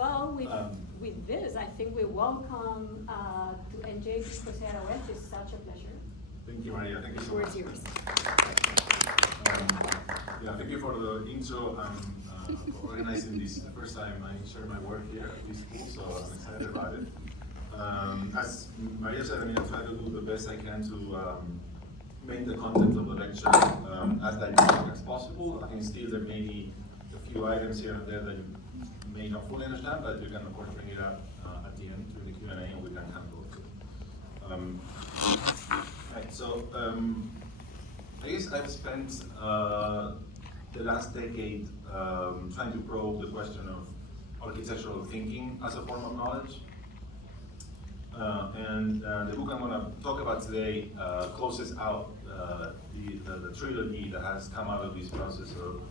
Well, with this, I think we welcome to NJIT José Aragüez. It's such a pleasure. Thank you, Maria. Thank you so much. Yours. Yeah, thank you for the intro and for organizing this. The first time I share my work here at this school, so I'm excited about it. As Maria said, I try to do the best I can to make the content of the lecture as dynamic as possible. I think still there may be a few items here and there that you may not fully understand, but you can of course bring it up at the end through the Q&A and we can handle it. Right, so I guess I've spent the last decade trying to probe the question of architectural thinking as a form of knowledge. The book I'm going to talk about today closes out the trilogy that has come out of this process of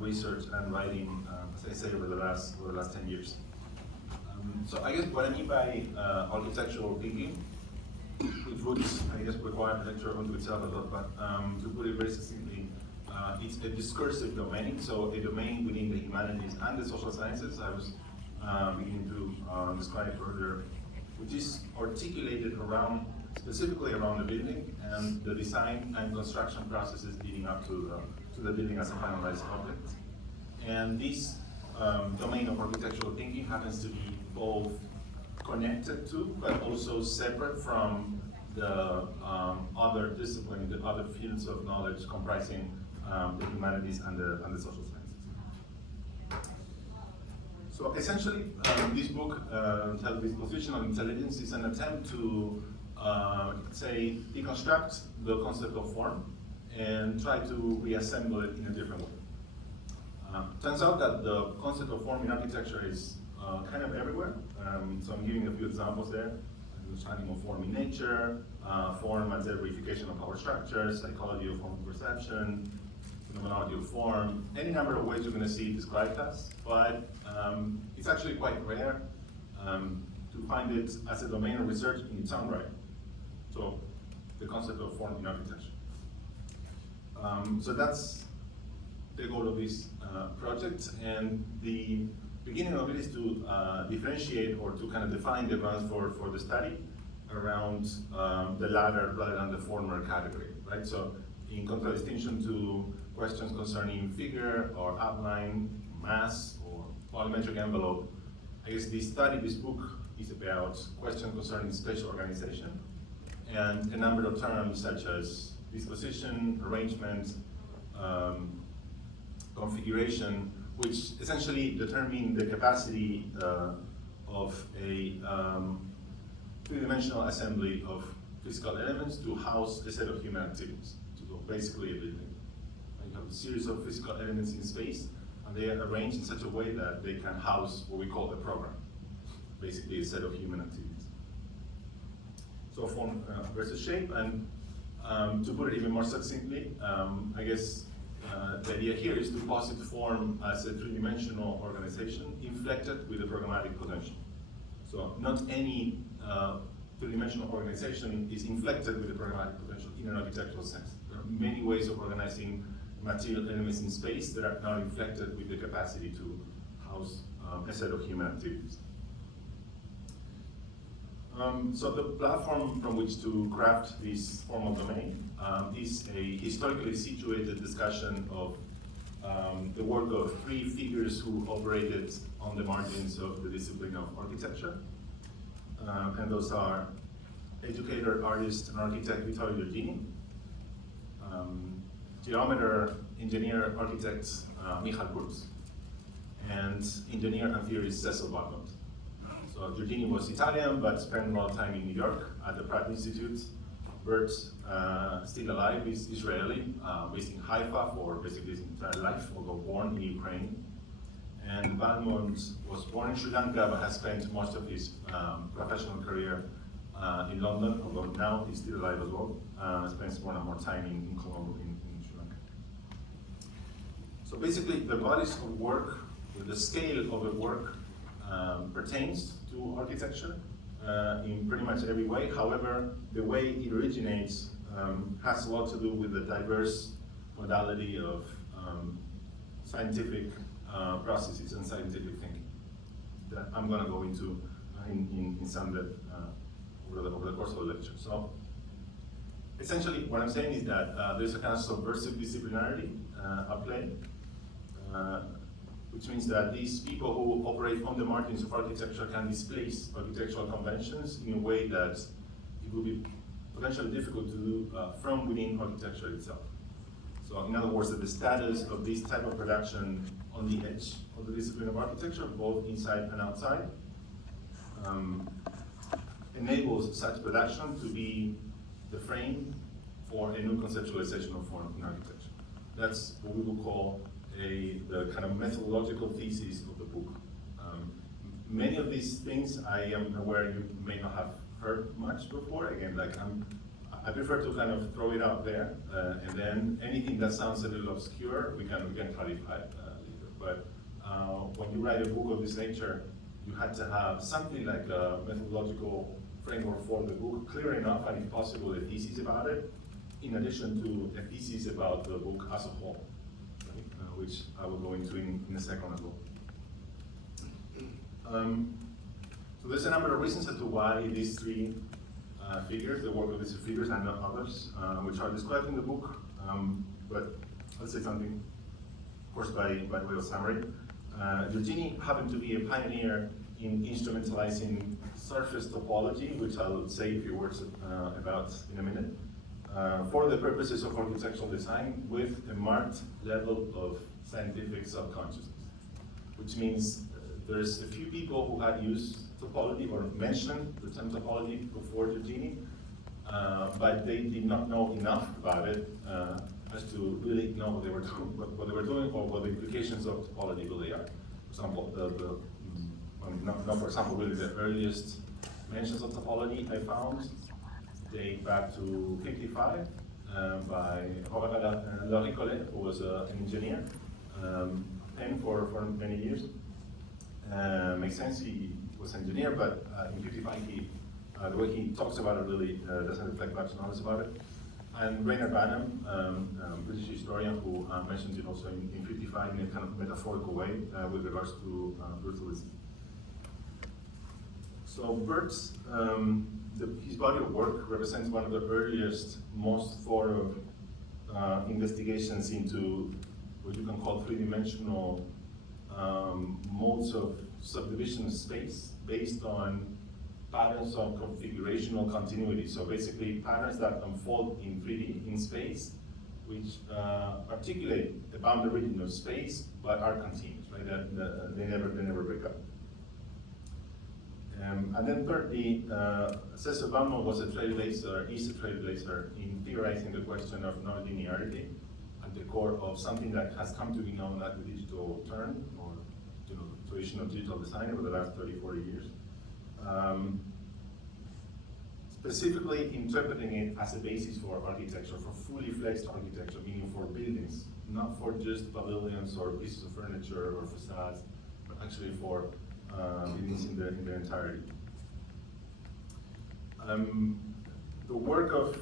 research and writing, as I say, over the last 10 years. So I guess what I mean by architectural thinking, which would, I guess, require a lecture unto itself a lot, but to put it very succinctly, it's a discursive domain, so a domain within the humanities and the social sciences, I was beginning to describe earlier, which is articulated around, specifically around the building and the design and construction processes leading up to the building as a finalized object. And this domain of architectural thinking happens to be both connected to, but also separate from the other disciplines, the other fields of knowledge comprising the humanities and the social sciences. So essentially, this book, titled Dispositional Intelligence, is an attempt to, say, deconstruct the concept of form and try to reassemble it in a different way. Turns out that the concept of form in architecture is kind of everywhere. So I'm giving a few examples there. Understanding of form in nature, form as a verification of power structures, psychology of form perception, phenomenology of form, any number of ways you're going to see it described as, but it's actually quite rare to find it as a domain of research in its own right. So the concept of form in architecture. So that's the goal of this project, and the beginning of it is to differentiate or to kind of define the grounds for the study around the latter rather than the former category, right? So in contradistinction to questions concerning figure or outline, mass or volumetric envelope, I guess this book is about questions concerning spatial organization and a number of terms such as disposition, arrangement, configuration, which essentially determine the capacity of a three-dimensional assembly of physical elements to house a set of human activities. So basically a building. You have a series of physical elements in space, and they are arranged in such a way that they can house what we call a program, basically a set of human activities. So form versus shape, and to put it even more succinctly, I guess the idea here is to posit form as a three-dimensional organization inflected with a programmatic potential. So not any three-dimensional organization is inflected with a programmatic potential in an architectural sense. There are many ways of organizing material elements in space that are not inflected with the capacity to house a set of human activities. So the platform from which to craft this formal domain is a historically situated discussion of the work of three figures who operated on the margins of the discipline of architecture. And those are educator, artist, and architect Vittorio Giardini, geometer, engineer, architect Michal Kurz, and engineer and theorist Cecil Bartlett. So Giardini was Italian, but spent a lot of time in New York at the Pratt Institute. Bert, still alive, is Israeli, based in Haifa for basically his entire life, although born in Ukraine. And Balmont was born in Sri Lanka, but has spent most of his professional career in London, although now he's still alive as well. Spends more and more time in Colombo in Sri Lanka. So basically, the bodies of work, the scale of the work pertains to architecture in pretty much every way. However, the way it originates has a lot to do with the diverse modality of scientific processes and scientific thinking. that I'm going to go into in some depth over the course of the lecture. So essentially what I'm saying is that there's a kind of subversive disciplinarity at play, which means that these people who operate on the margins of architecture can displace architectural conventions in a way that it will be potentially difficult to do from within architecture itself. So in other words, that the status of this type of production on the edge of the discipline of architecture, both inside and outside, enables such production to be the frame for a new conceptualization of form in architecture. That's what we would call the kind of methodological thesis of the book. Many of these things I am aware you may not have heard much before. Again, like I prefer to kind of throw it out there, and then anything that sounds a little obscure, we can clarify later. But when you write a book of this nature, you had to have something like a methodological framework for the book, clear enough, and if possible, a thesis about it, in addition to a thesis about the book as a whole, right? Which I will go into in a second as well. So there's a number of reasons as to why these three figures, the work of these figures and not others, which are described in the book, but I'll say something, of course, by way of summary. Giorgini happened to be a pioneer in instrumentalizing surface topology, which I'll say a few words about in a minute, for the purposes of architectural design with a marked level of scientific subconsciousness, which means there's a few people who had used topology or mentioned the term topology before Giorgini, but they did not know enough about it as to really know what they were doing or what the implications of topology really are. For example, for example, really the earliest mentions of topology I found date back to 55 by Robert Loricollet, who was an engineer, and for many years. Makes sense, he was an engineer, but in 55 the way he talks about it really doesn't reflect much knowledge about it. And Rainer Banham, British historian, who mentions it also in 55 in a kind of metaphorical way with regards to brutalism. So Burt's, his body of work represents one of the earliest, most thorough investigations into what you can call three-dimensional modes of subdivision of space based on patterns of configurational continuity. So basically patterns that unfold in 3D in space, which articulate the boundary region of space, but are continuous, right? They never break up. And then thirdly, Cesar Baumann is a trailblazer in theorizing the question of non-linearity at the core of something that has come to be known as the digital turn, or traditional digital design over the last 30, 40 years. Specifically interpreting it as a basis for architecture, for fully flexed architecture, meaning for buildings, not for just pavilions or pieces of furniture or facades, but actually for buildings in their entirety. The work of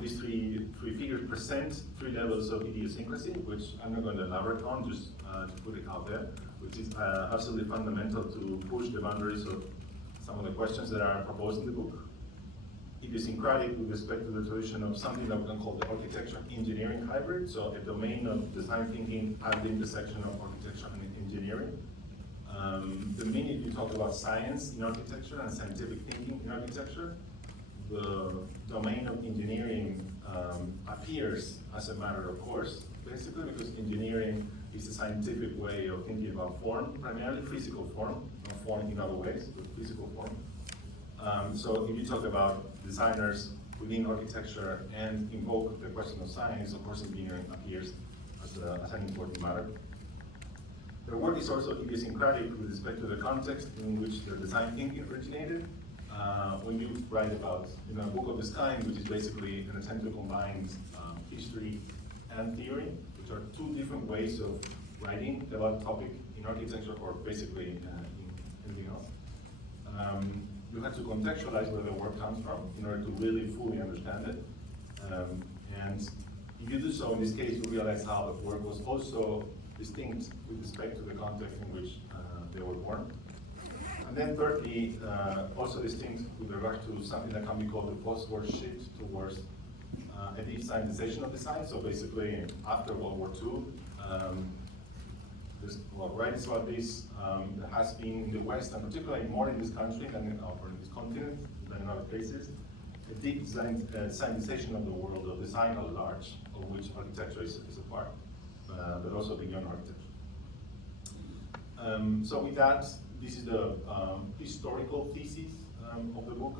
these three figures present three levels of idiosyncrasy, which I'm not going to elaborate on, just to put it out there, which is absolutely fundamental to push the boundaries of some of the questions that are proposed in the book. Idiosyncratic with respect to the tradition of something that we can call the architecture engineering hybrid, so a domain of design thinking at the intersection of architecture and engineering. The minute you talk about science in architecture and scientific thinking in architecture, the domain of engineering appears as a matter of course, basically because engineering is a scientific way of thinking about form, primarily physical form, not form in other ways, but physical form. So if you talk about designers within architecture and invoke the question of science, of course engineering appears as an important matter. Their work is also idiosyncratic with respect to the context in which their design thinking originated. When you write about a book of this kind, which is basically an attempt to combine history and theory, which are two different ways of writing about a topic in architecture or basically in anything else. You have to contextualize where the work comes from in order to really fully understand it. And if you do so, in this case, you realize how the work was also distinct with respect to the context in which they were born. And then thirdly, also distinct with regard to something that can be called the post-war shift towards a deep scientization of design. So basically, after World War II, there's writings about this. There has been in the West, and particularly more in this country than in this continent than in other places, a deep scientization of the world, of design at large, of which architecture is a part, but also beyond architecture. So with that, this is the historical thesis of the book.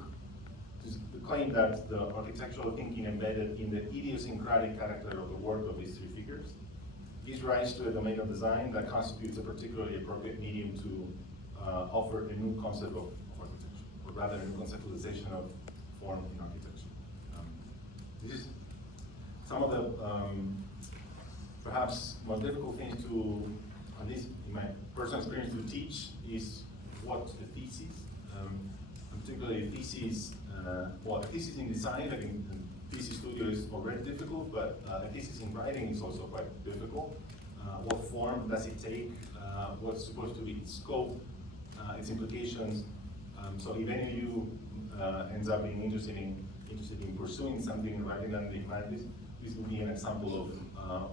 This is the claim that the architectural thinking embedded in the idiosyncratic character of the work of these three figures gives rise to a domain of design that constitutes a particularly appropriate medium to offer a new concept of architecture, or rather a new conceptualization of form in architecture. This is some of the perhaps most difficult things to, at least in my personal experience, to teach is what a thesis, particularly a thesis, well, a thesis in design, like in thesis studio is already difficult, but a thesis in writing is also quite difficult. What form does it take? What's supposed to be its scope, its implications? So if any of you ends up being interested in pursuing something in writing and the humanities, this would be an example of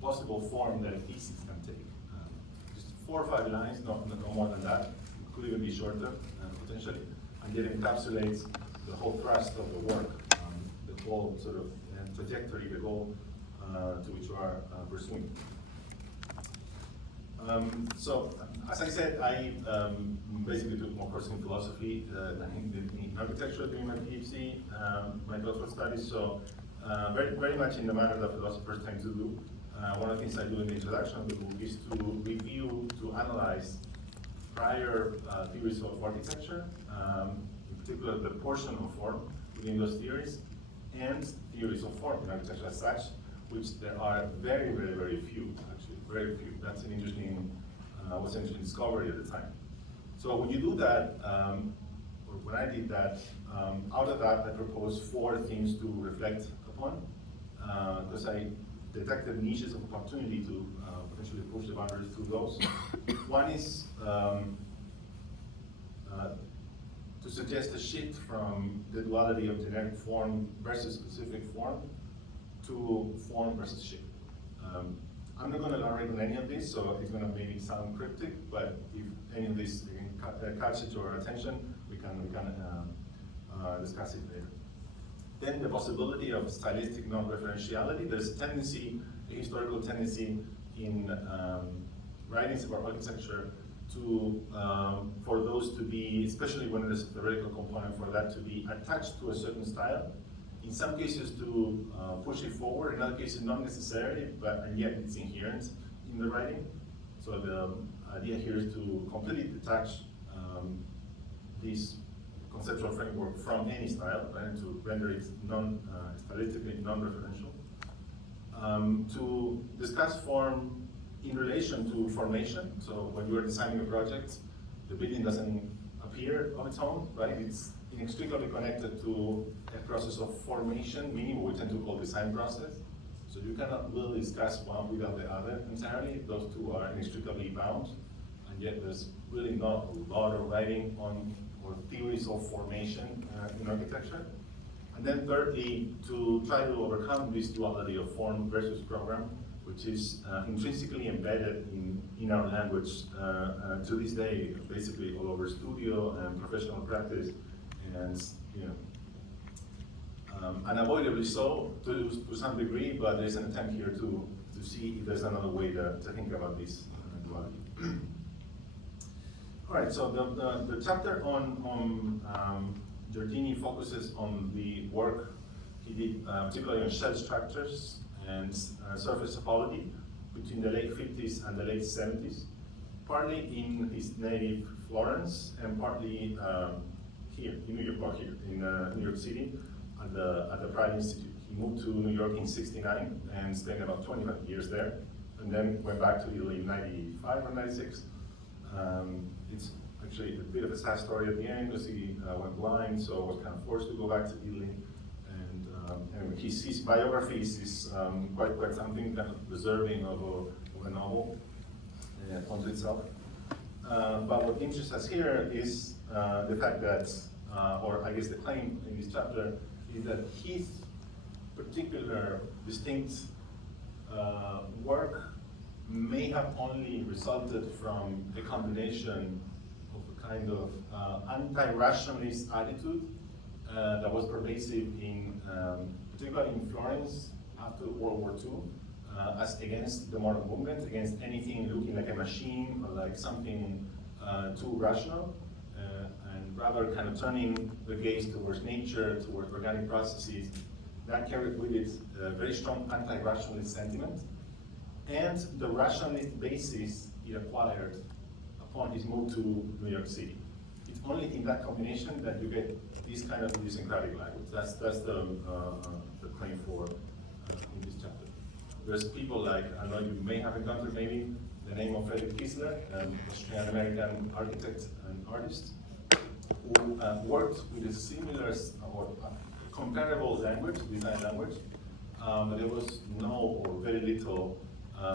possible form that a thesis can take. Just 4 or 5 lines, no more than that. It could even be shorter, potentially, and yet encapsulates the whole thrust of the work, the whole sort of trajectory, the goal to which you are pursuing. So, as I said, I basically took more courses in philosophy than in architecture during my PhD, my doctoral studies. So, very much in the manner that philosophers tend to do. One of the things I do in the introduction of the book is to review, to analyze prior theories of architecture, in particular the portion of form within those theories, and theories of form in architecture as such, which there are very, very, very few, actually, very few. That's an interesting, was an interesting discovery at the time. So when you do that, or when I did that, out of that I proposed 4 things to reflect upon, because I detected niches of opportunity to potentially push the boundaries through those. One is to suggest a shift from the duality of generic form versus specific form to form versus shape. I'm not going to elaborate on any of this, so it's going to maybe sound cryptic, but if any of this catches your attention, we can discuss it later. Then the possibility of stylistic non-referentiality. There's a tendency, a historical tendency in writings about architecture to, for those to be, especially when there's a theoretical component, for that to be attached to a certain style. In some cases to push it forward, in other cases not necessarily, and yet it's inherent in the writing. So the idea here is to completely detach this conceptual framework from any style, right, to render it stylistically non-referential. To discuss form in relation to formation. So when you are designing a project, the building doesn't appear on its own, right? It's inextricably connected to a process of formation, meaning what we tend to call design process. So you cannot really discuss one without the other entirely. Those two are inextricably bound, and yet there's really not a lot of writing on or theories of formation in architecture. And then thirdly, to try to overcome this duality of form versus program, which is intrinsically embedded in our language to this day, basically all over studio and professional practice, and unavoidably so to some degree, but there's an attempt here to see if there's another way to think about this duality. All right, so the chapter on Giardini focuses on the work he did, particularly on shell structures and surface topology between the late 50s and the late 70s, partly in his native Florence and partly here in New York, in New York City at the Pratt Institute. He moved to New York in '69 and spent about 25 years there, and then went back to Italy in '95 or '96. It's actually a bit of a sad story at the end because he went blind, so was kind of forced to go back to Italy. And anyway, his biography is quite something, kind of deserving of a novel unto itself. but what interests us here is the fact that, or I guess the claim in this chapter, is that his particular distinct work may have only resulted from a combination of a kind of anti-rationalist attitude that was pervasive in, particularly in Florence after World War II, as against the modern movement, against anything looking like a machine or like something too rational, and rather kind of turning the gaze towards nature, towards organic processes. That carried with it a very strong anti-rationalist sentiment, and the rationalist basis he acquired upon his move to New York City. It's only in that combination that you get this kind of idiosyncratic language. That's the claim for in this chapter. There's people like, I don't know, you may have encountered maybe the name of Friedrich Kiesler, an Austrian-American architect and artist, who worked with a similar or comparable language, design language, but there was no or very little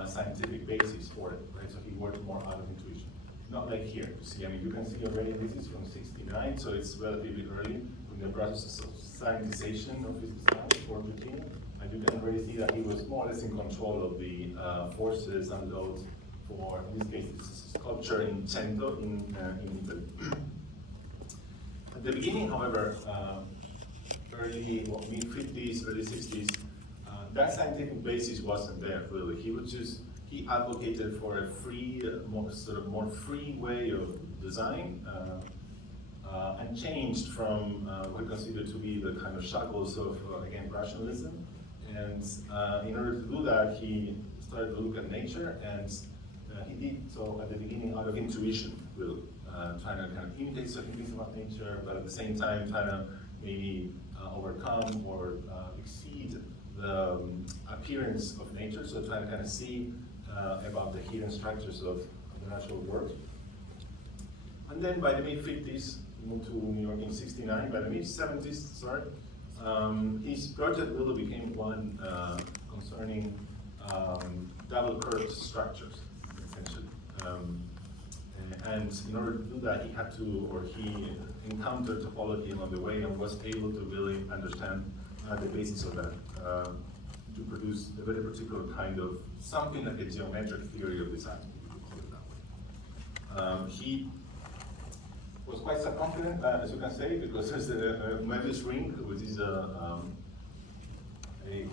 scientific basis for it, right? So he worked more out of intuition. Not like here, you see, I mean, you can see already this is from '69, so it's relatively early in the process of scientization of his design for Etien. And you can already see that he was more or less in control of the forces and loads for, in this case, this sculpture in Cento in Italy. At the beginning, however, early, mid-50s, early 60s, that scientific basis wasn't there, really. He advocated for a free, more free way of design, and changed from what we consider to be the kind of shackles of, again, rationalism. And in order to do that, he started to look at nature, and he did so at the beginning out of intuition, really, trying to kind of imitate certain things about nature, but at the same time trying to maybe overcome or exceed the appearance of nature, so trying to kind of see about the hidden structures of the natural world. And then by the mid-50s, he moved to New York in '69, by the mid-70s, sorry, his project really became one concerning double curved structures, essentially. And in order to do that, he had to, or he encountered topology along the way and was able to really understand the basis of that to produce a very particular kind of something like a geometric theory of design, if you call it that way. He was quite self-confident, as you can say, because there's a Möbius ring, which is a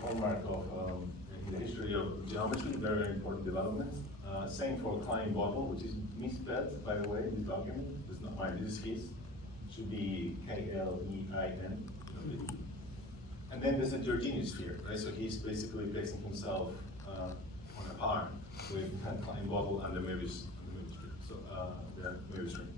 hallmark of in the history of geometry, very important development. Same for Klein bottle, which is misspelled, by the way, in this document. It's not mine, this is his. It should be K-L-E-I-N. And then there's a Giorgini sphere, right? So he's basically placing himself on a par with Klein bottle and the Möbius sphere. So the Möbius ring.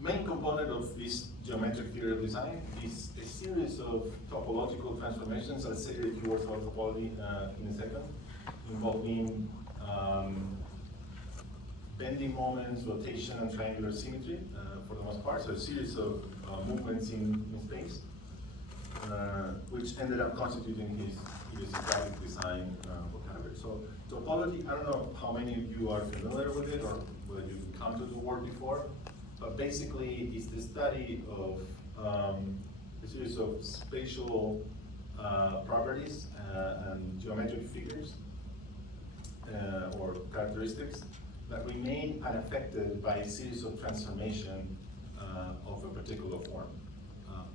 Main component of this geometric theory of design is a series of topological transformations. I'll say a few words about topology in a second, involving bending moments, rotation, and triangular symmetry for the most part. So a series of movements in space, which ended up constituting his idiosyncratic design vocabulary. So topology, I don't know how many of you are familiar with it or whether you've encountered the word before, but basically it's the study of a series of spatial properties and geometric figures or characteristics that remain unaffected by a series of transformation of a particular form,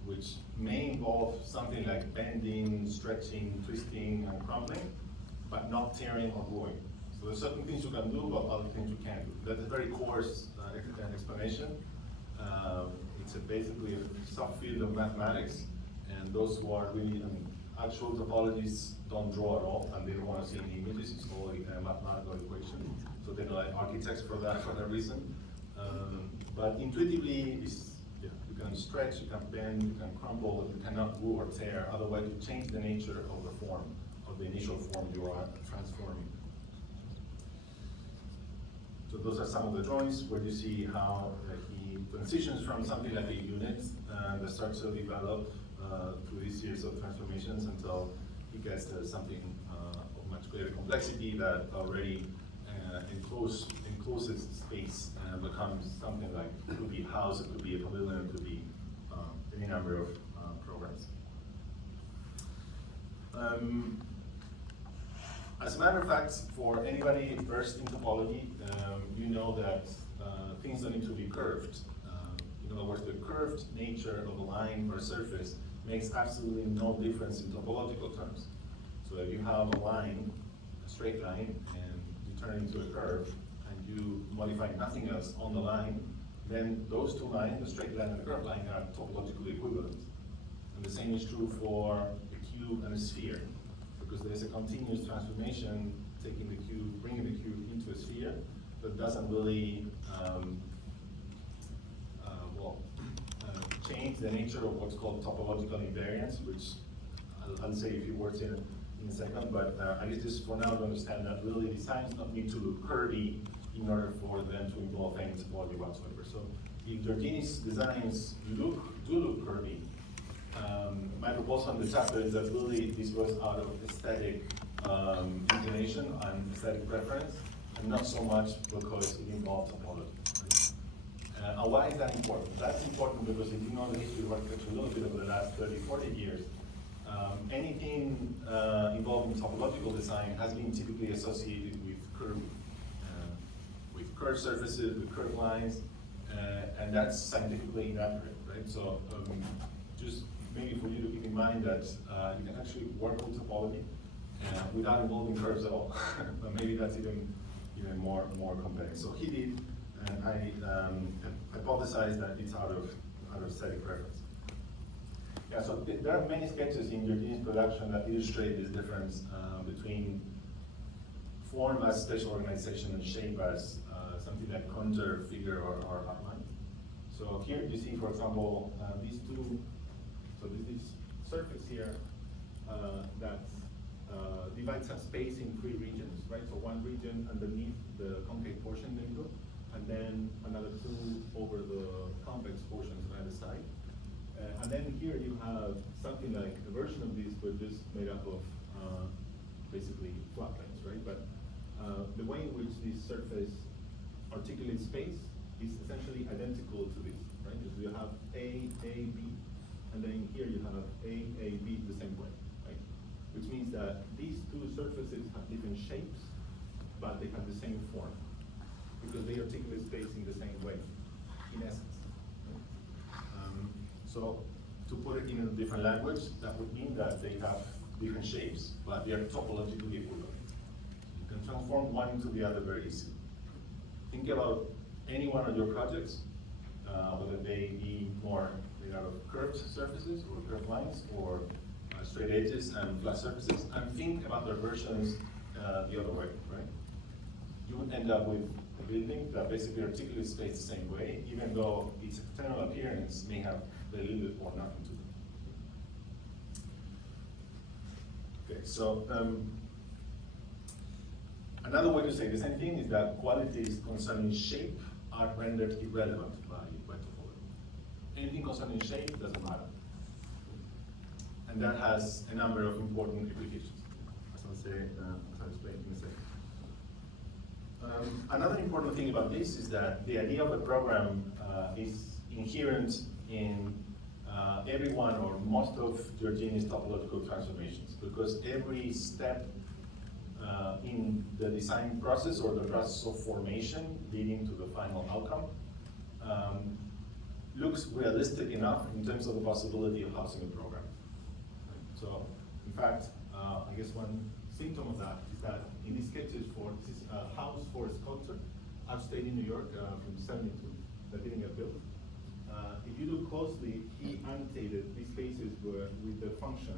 which may involve something like bending, stretching, twisting, and crumbling, but not tearing or gluing. So there's certain things you can do, but other things you can't do. That's a very coarse explanation. It's basically a subfield of mathematics, and those who are really actual topologists don't draw at all, and they don't want to see any images. It's all a mathematical equation. So they don't like architects for that reason. But intuitively, you can stretch, you can bend, you can crumble, but you cannot glue or tear. Otherwise, you change the nature of the form, of the initial form you are transforming. So those are some of the drawings where you see how he transitions from something like a unit that starts to develop through this series of transformations until he gets to something of much greater complexity. complexity that already encloses space and becomes something like, it could be a house, it could be a pavilion, it could be any number of programs. As a matter of fact, for anybody versed in topology, you know that things don't need to be curved. In other words, the curved nature of a line or a surface makes absolutely no difference in topological terms. So if you have a line, a straight line, and you turn it into a curve, and you modify nothing else on the line, then those two lines, the straight line and the curved line, are topologically equivalent. And the same is true for a cube and a sphere, because there's a continuous transformation taking the cube, bringing the cube into a sphere that doesn't really change the nature of what's called topological invariance, which I'll say a few words in a second, but I guess just for now to understand that really designs don't need to look curvy in order for them to involve any topology whatsoever. So if Giorgini's designs do look curvy, my proposal on the chapter is that really this goes out of aesthetic inclination and aesthetic preference, and not so much because it involves topology. And why is that important? That's important because if you know the history of architecture a little bit over the last 30, 40 years, anything involving topological design has been typically associated with curved surfaces, with curved lines, and that's scientifically inaccurate, right? So just maybe for you to keep in mind that you can actually work with topology without involving curves at all. But maybe that's even more compelling. So he did, and I hypothesized that it's out of aesthetic preference. Yeah, so there are many sketches in Giorgini's production that illustrate this difference between form as spatial organization and shape as something like contour, figure, or outline. So here you see, for example, these two. So this surface here that divides a space in three regions, right? So one region underneath the concave portion window, and then another two over the convex portions on either side. And then here you have something like a version of this, but just made up of basically flat planes, right? But the way in which this surface articulates space is essentially identical to this, right? So you have A, B, and then here you have A, B the same way, right? Which means that these two surfaces have different shapes, but they have the same form, because they articulate space in the same way, in essence. So to put it in a different language, that would mean that they have different shapes, but they are topologically equivalent. You can transform one into the other very easily. Think about any one of your projects, whether they be more made out of curved surfaces or curved lines or straight edges and flat surfaces, and think about their versions the other way, right? You would end up with a building that basically articulates space the same way, even though its external appearance may have a little bit or nothing to do. Okay, so another way to say the same thing is that qualities concerning shape are rendered irrelevant by topology. Anything concerning shape doesn't matter. And that has a number of important implications, as I'll say, as I'll explain in a second. Another important thing about this is that the idea of a program is inherent in every one or most of Giorgini's topological transformations, because every step in the design process or the process of formation leading to the final outcome looks realistic enough in terms of the possibility of housing a program. So, in fact, I guess one symptom of that is that in these sketches this is a house for a sculptor upstate in New York from 72 that didn't get built. If you look closely, he annotated these spaces with the function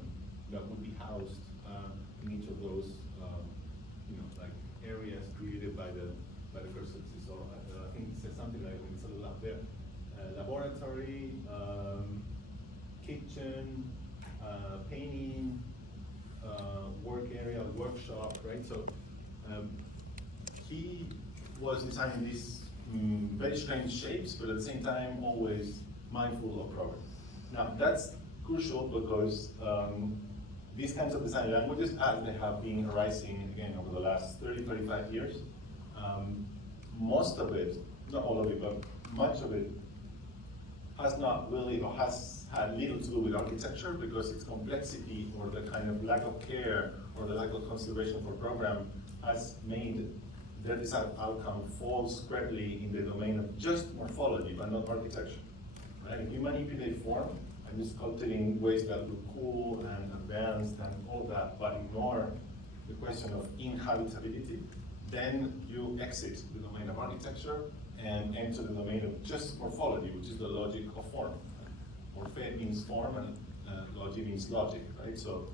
that would be housed in each of those, like areas created by the cursors. So I think it says something like, when it's a little up there, laboratory, kitchen, painting, work area, workshop, right? So he was designing these very strange shapes, but at the same time always mindful of progress. Now that's crucial because these kinds of design languages, as they have been arising again over the last 30, 35 years, most of it, not all of it, but much of it has not really, or has had little to do with architecture, because its complexity or the kind of lack of care or the lack of consideration for program has made their desired outcome fall squarely in the domain of just morphology, but not architecture. Right? If you manipulate form and you sculpt it in ways that look cool and advanced and all that, but ignore the question of inhabitability, then you exit the domain of architecture and enter the domain of just morphology, which is the logic of form. Morphe means form, and logic means logic, right? So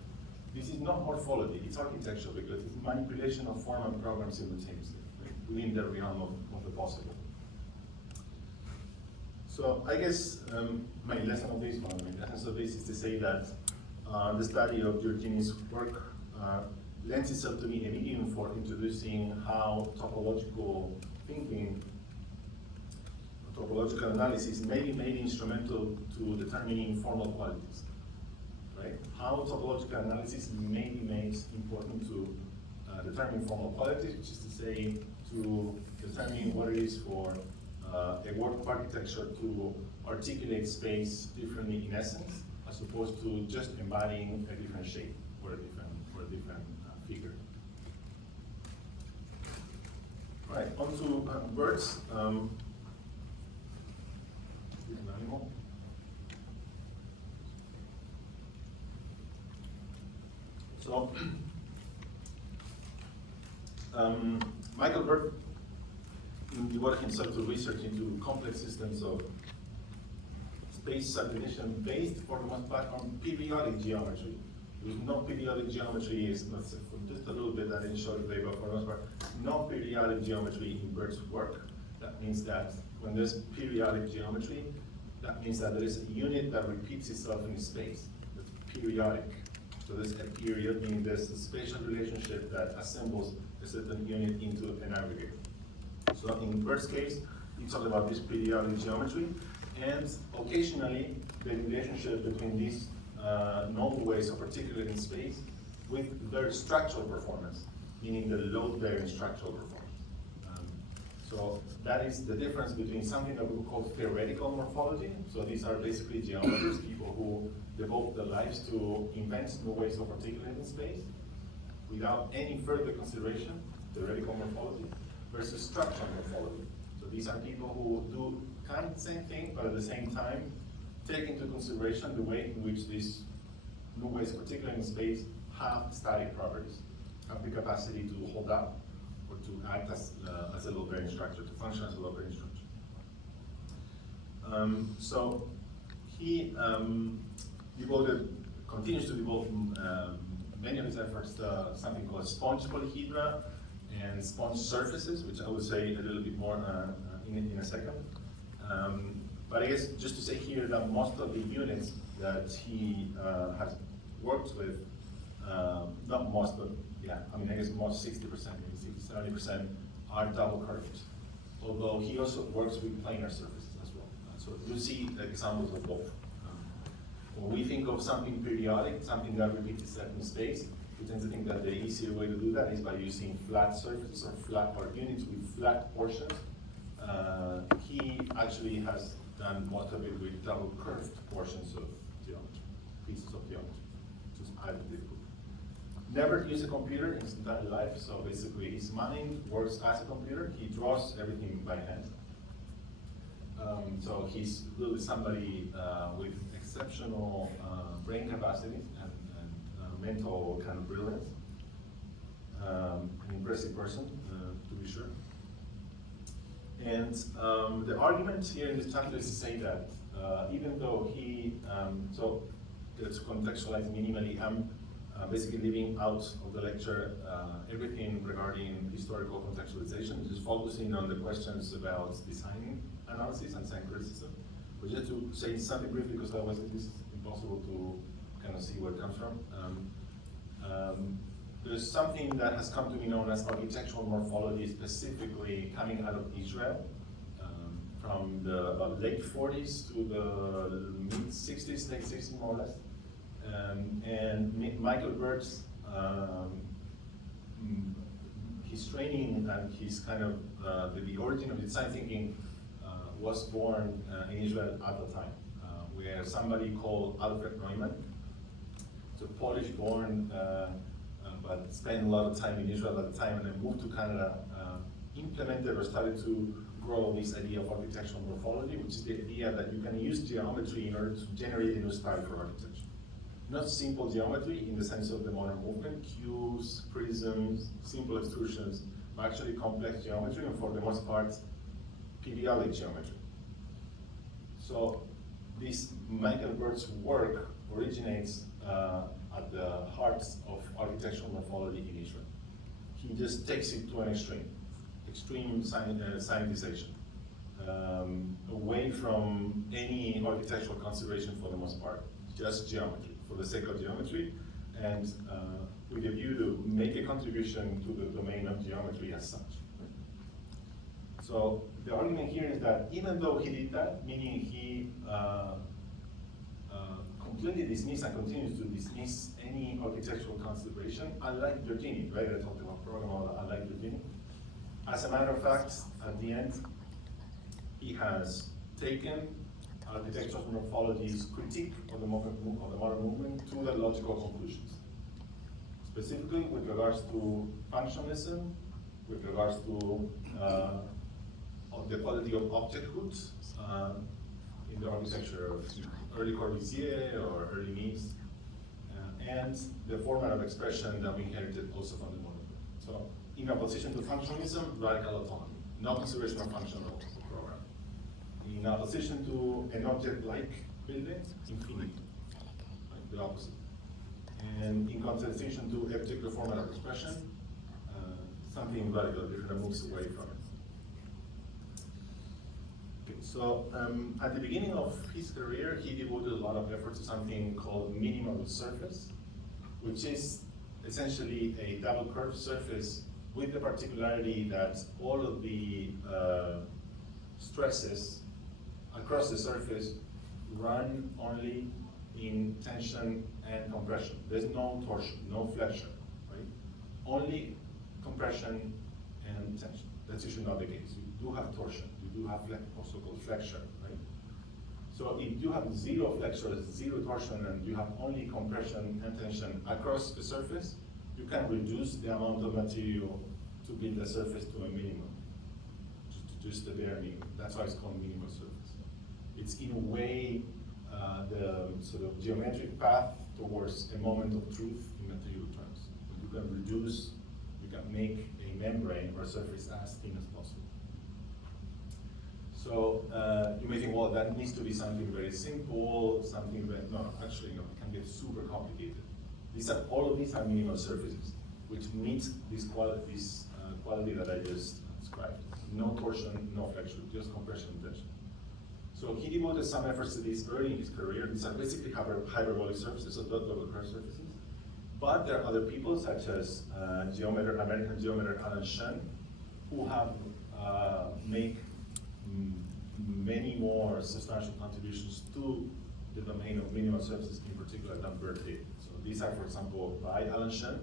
this is not morphology, it's architecture, because it's manipulation of form and program simultaneously, right? Within the realm of the possible. So I guess my lesson of this is to say that the study of Georgini's work lends itself to be a medium for introducing how topological thinking, topological analysis may be made instrumental to determining formal qualities, right? How topological analysis may be made important to determine formal qualities, which is to say, to determine what it is for a work of architecture to articulate space differently in essence, as opposed to just embodying a different shape or a different figure. Right, on to birds. This is an animal. So, Michael Bird devoted himself to research into complex systems of space subdivision based for the most part on periodic geometry. There is no periodic geometry, is not for just a little bit I didn't show you today, but for the most part, no periodic geometry in Bird's work. That means that when there's periodic geometry, that means that there is a unit that repeats itself in space. That's periodic. So there's a period, meaning there's a spatial relationship that assembles a certain unit into an aggregate. So in Bird's case, he talked about this periodic geometry, and occasionally the relationship between these normal ways of articulating space with their structural performance, meaning the load-bearing structural performance. So that is the difference between something that we call theoretical morphology. So these are basically geometers, people who devote their lives to invent new ways of articulating space without any further consideration, theoretical morphology, versus structural morphology. So these are people who do kind of the same thing, but at the same time take into consideration the way in which these new ways of articulating space have static properties, have the capacity to hold up or to act as a load-bearing structure, to function as a load-bearing structure. So he continues to devote many of his efforts to something called sponge polyhedra and sponge surfaces, which I will say a little bit more in a second. But I guess just to say here that most of the units that he has worked with, not most, but yeah, I mean, I guess most 60%, maybe 60-70% are double curved. Although he also works with planar surfaces as well. So you see examples of both. When we think of something periodic, something that repeats itself in space, we tend to think that the easier way to do that is by using flat surfaces or units with flat portions. He actually has done most of it with double curved portions of geometry, pieces of geometry, which is highly difficult. Never used a computer in his entire life, so basically his mind works as a computer. He draws everything by hand. So he's really somebody with exceptional brain capacity and mental kind of brilliance. An impressive person, to be sure. And the argument here in this chapter is to say that even though he, so let's contextualize minimally, I'm basically leaving out of the lecture everything regarding historical contextualization, just focusing on the questions about design analysis and design criticism. But just to say something briefly, because otherwise it is impossible to kind of see where it comes from. There's something that has come to be known as architectural morphology, specifically coming out of Israel from the late 40s to the mid 60s, late 60s more or less. And Michael Burt's his training and his kind of the origin of design thinking was born in Israel at the time, where somebody called Alfred Neumann, it's a Polish-born, but spent a lot of time in Israel at the time, and then moved to Canada, implemented or started to grow this idea of architectural morphology, which is the idea that you can use geometry in order to generate a new style for architecture. Not simple geometry in the sense of the modern movement, cubes, prisms, simple extrusions, but actually complex geometry, and for the most part, periodic geometry. So this Michael Burt's work originates at the heart of architectural morphology in Israel. He just takes it to an extreme scientization, away from any architectural consideration for the most part, just geometry, for the sake of geometry, and with a view to make a contribution to the domain of geometry as such. So the argument here is that even though he did that, meaning he completely dismissed and continues to dismiss any architectural consideration, unlike Giorgini, right? I talked about program unlike Giorgini. As a matter of fact, at the end, he has taken architectural morphology's critique of the modern movement to the logical conclusions. Specifically with regards to functionalism, with regards to the quality of objecthood in the architecture of early Corbusier or early Mies, and the format of expression that we inherited also from the modern movement. So, in opposition to functionalism, radical autonomy, no consideration of functional program. In opposition to an object-like building, infinity, right, the opposite. And in contradiction to a particular format of expression, something radical different that moves away from it. Okay, so at the beginning of his career, he devoted a lot of effort to something called minimal surface, which is essentially a double curved surface with the particularity that all of the stresses across the surface run only in tension and compression. There's no torsion, no flexion, right? Only compression and tension. That's usually not the case. You do have torsion, you do have also called flexure, right? So if you have zero flexure, zero torsion, and you have only compression and tension across the surface, you can reduce the amount of material to build the surface to a minimum, just the bare minimum. That's why it's called minimal surface. It's in a way the sort of geometric path towards a moment of truth in material terms. You can reduce, you can make a membrane or a surface as thin as possible. So you may think, well, that needs to be something very simple, something that, no, actually, no, it can get super complicated. All of these are minimal surfaces, which meet this quality that I just described. No torsion, no flexion, just compression and tension. So he devoted some efforts to this early in his career. These are basically hyperbolic surfaces, so double curved surfaces. But there are other people, such as American geometer Alan Shen, who have made many more substantial contributions to the domain of minimal surfaces in particular than Burt did. So these are, for example, by Alan Shen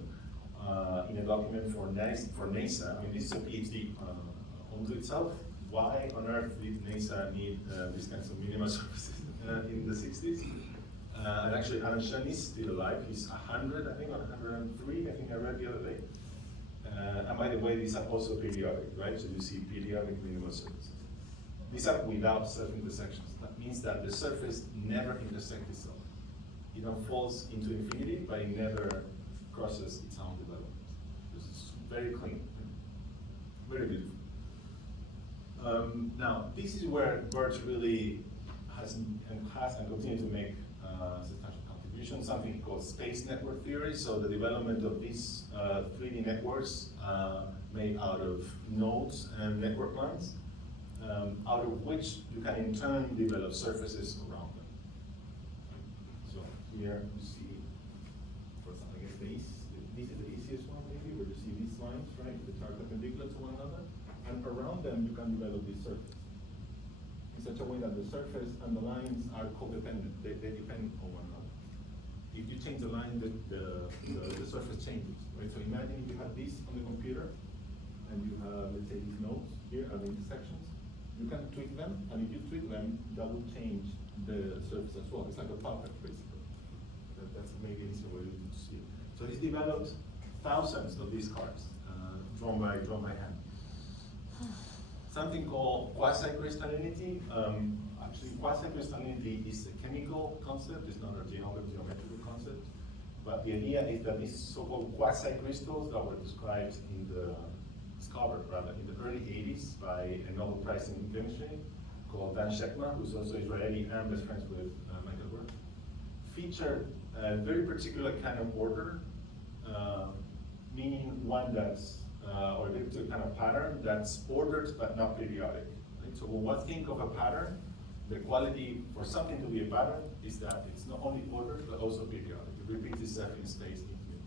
in a document for NASA. I mean, this is a PhD onto itself. Why on earth did NASA need these kinds of minimal surfaces in the 60s? And actually, Alan Shen is still alive. He's 100, I think, or 103, I think I read the other day. And by the way, these are also periodic, right? So you see periodic minimal surfaces. These are without self-intersections. That means that the surface never intersects itself. It unfolds into infinity, but it never crosses its own development. This is very clean, very beautiful. Now, this is where Burt really has and continues to make substantial contributions, something called space network theory. So the development of these 3D networks made out of nodes and network lines, out of which you can in turn develop surfaces around them. So here you see, for example, I guess this is the easiest one maybe, where you see these lines, right, which are perpendicular to one another. And around them, you can develop this surface in such a way that the surface and the lines are codependent. They depend on one another. if you change the line, the surface changes, right? So imagine if you had this on the computer, and you have, let's say, these nodes here are the intersections. You can tweak them, and if you tweak them, that will change the surface as well. It's like a puppet, basically. That's maybe an easier way to see it. So he's developed thousands of these cards, drawn by hand. Something called quasi-crystallinity. Actually, quasi-crystallinity is a chemical concept, it's not a geometrical concept. But the idea is that these so-called quasi-crystals that were described discovered in the early 80s by a Nobel Prize in chemistry called Dan Shechtman, who's also Israeli and best friends with Michael Burke, featured a very particular kind of order, meaning one that's, or a particular kind of pattern that's ordered but not periodic. Right? So when one think of a pattern, the quality for something to be a pattern is that it's not only ordered but also periodic. It repeats itself in space infinitely.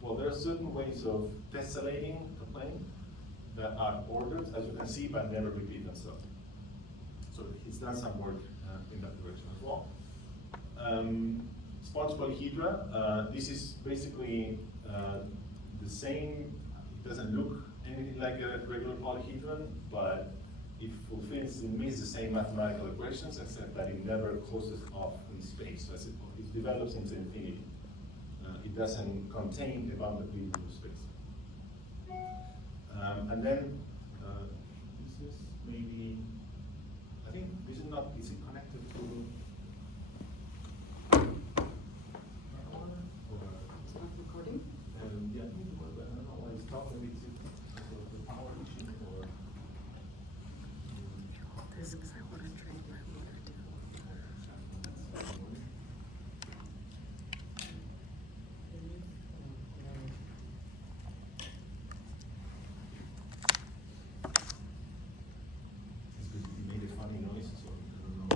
Well, there are certain ways of tessellating a plane that are ordered, as you can see, but never repeat themselves. So he's done some work in that direction as well. Sponge polyhedra. This is basically the same. It doesn't look anything like a regular polyhedron, but it meets the same mathematical equations, except that it never closes off in space. So it develops into infinity. It doesn't contain a bounded region of space. And then this is maybe, I think this is not, is it connected to? It's not recording? Yeah, I don't know why it's stopped. Maybe it's the power issue or. This is I want to train my water too. It made a funny noise, so I don't know.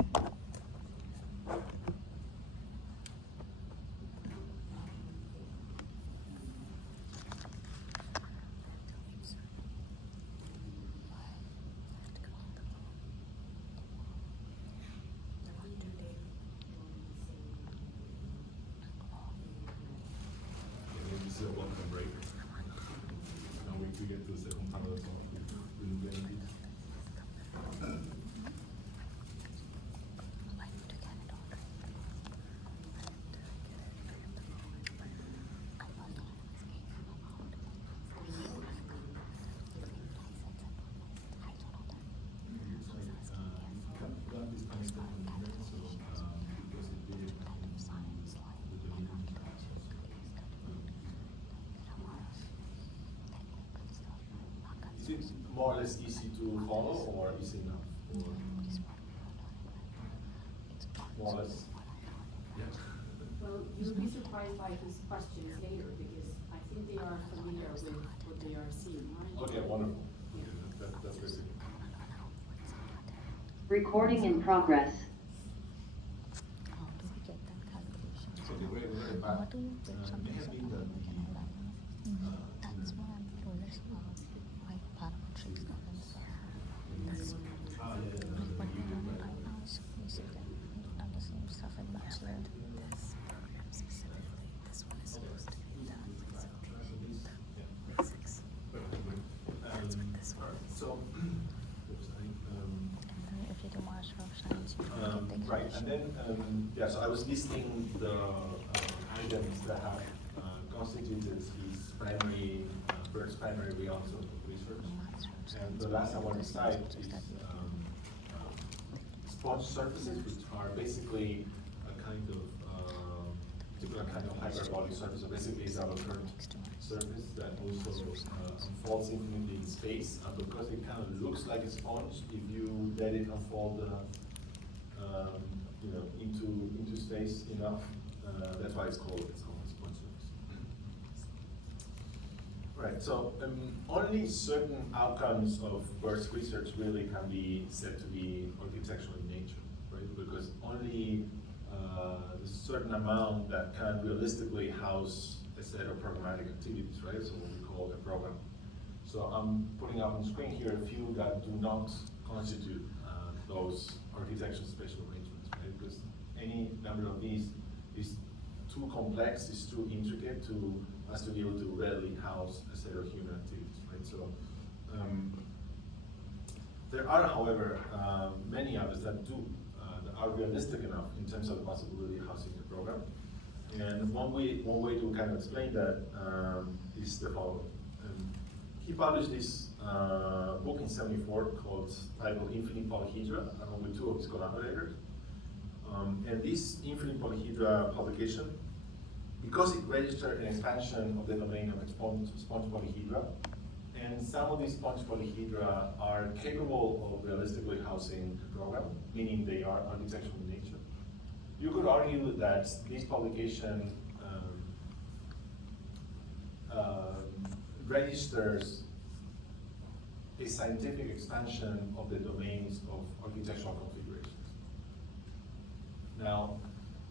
Maybe it's a welcome break. Now we get to the second part of the talk. We'll get into it. Is it more or less easy to follow, or is it enough? Or more or less? Yeah. Well, you'll be surprised by his questions later, because I think they are familiar with what they are seeing, right? Okay, wonderful. Yeah. That's very good. Recording in progress. How do we get that calculation? So the way we learn about What do you get may have been that That's what I'm curious about. Why parametrics governs that. That's what we learn right now is basically we've done the same stuff in bachelor. This program specifically, this one is supposed to be done basically the basics. That's what this one is. So, And then if you do Master of Science, you can get the right, and then, yeah, so I was listing the items that have constituted his primary, Burke's primary realms of research. And the last I want to cite is sponge surfaces, which are basically a kind of, particular kind of hyperbolic surface. So basically it's our curved surface that also unfolds infinitely in space. And because it kind of looks like a sponge, if you let it unfold, you know, into space enough, that's why it's called a sponge surface. Right. So only certain outcomes of Burke's research really can be said to be architectural in nature, right? Because only a certain amount that can realistically house a set of programmatic activities, right? So what we call a program. So I'm putting up on the screen here a few that do not constitute those architectural spatial arrangements, right? Because any number of these is too complex, it's too intricate to us to be able to readily house a set of human activities, right? So there are, however, many others that are realistic enough in terms of the possibility of housing the program. And one way to kind of explain that is the following. He published this book in '74 titled Infinite Polyhedra, along with two of his collaborators. And this Infinite Polyhedra publication, because it registered an expansion of the domain of sponge polyhedra, and some of these sponge polyhedra are capable of realistically housing the program, meaning they are architectural in nature. You could argue that this publication registers a scientific expansion of the domains of architectural configurations. Now,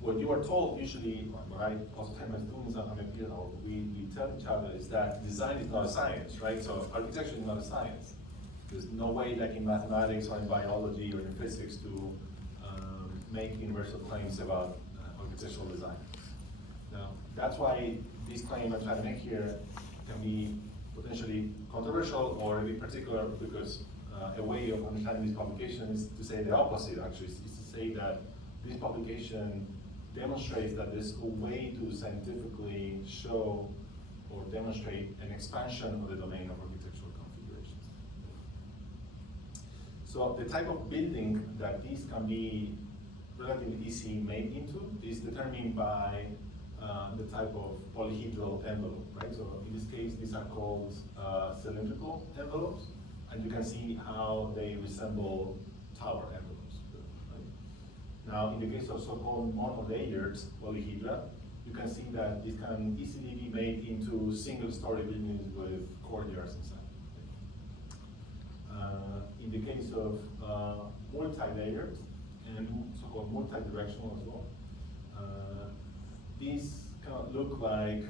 what you are told usually, what I also tell my students, we tell each other is that design is not a science, right? So architecture is not a science. There's no way like in mathematics or in biology or in physics to make universal claims about architectural design. Now, that's why this claim I'm trying to make here can be potentially controversial or a bit particular, because a way of understanding this publication is to say the opposite, actually, is to say that this publication demonstrates that there's a way to scientifically show or demonstrate an expansion of the domain of architectural configurations. So the type of building that these can be relatively easy made into is determined by the type of polyhedral envelope, right? So in this case, these are called cylindrical envelopes, and you can see how they resemble tower envelopes, right? Now, in the case of so-called monolayered polyhedra, you can see that this can easily be made into single-story buildings with courtyards inside. In the case of multi-layered and so-called multi-directional as well, these kind of look like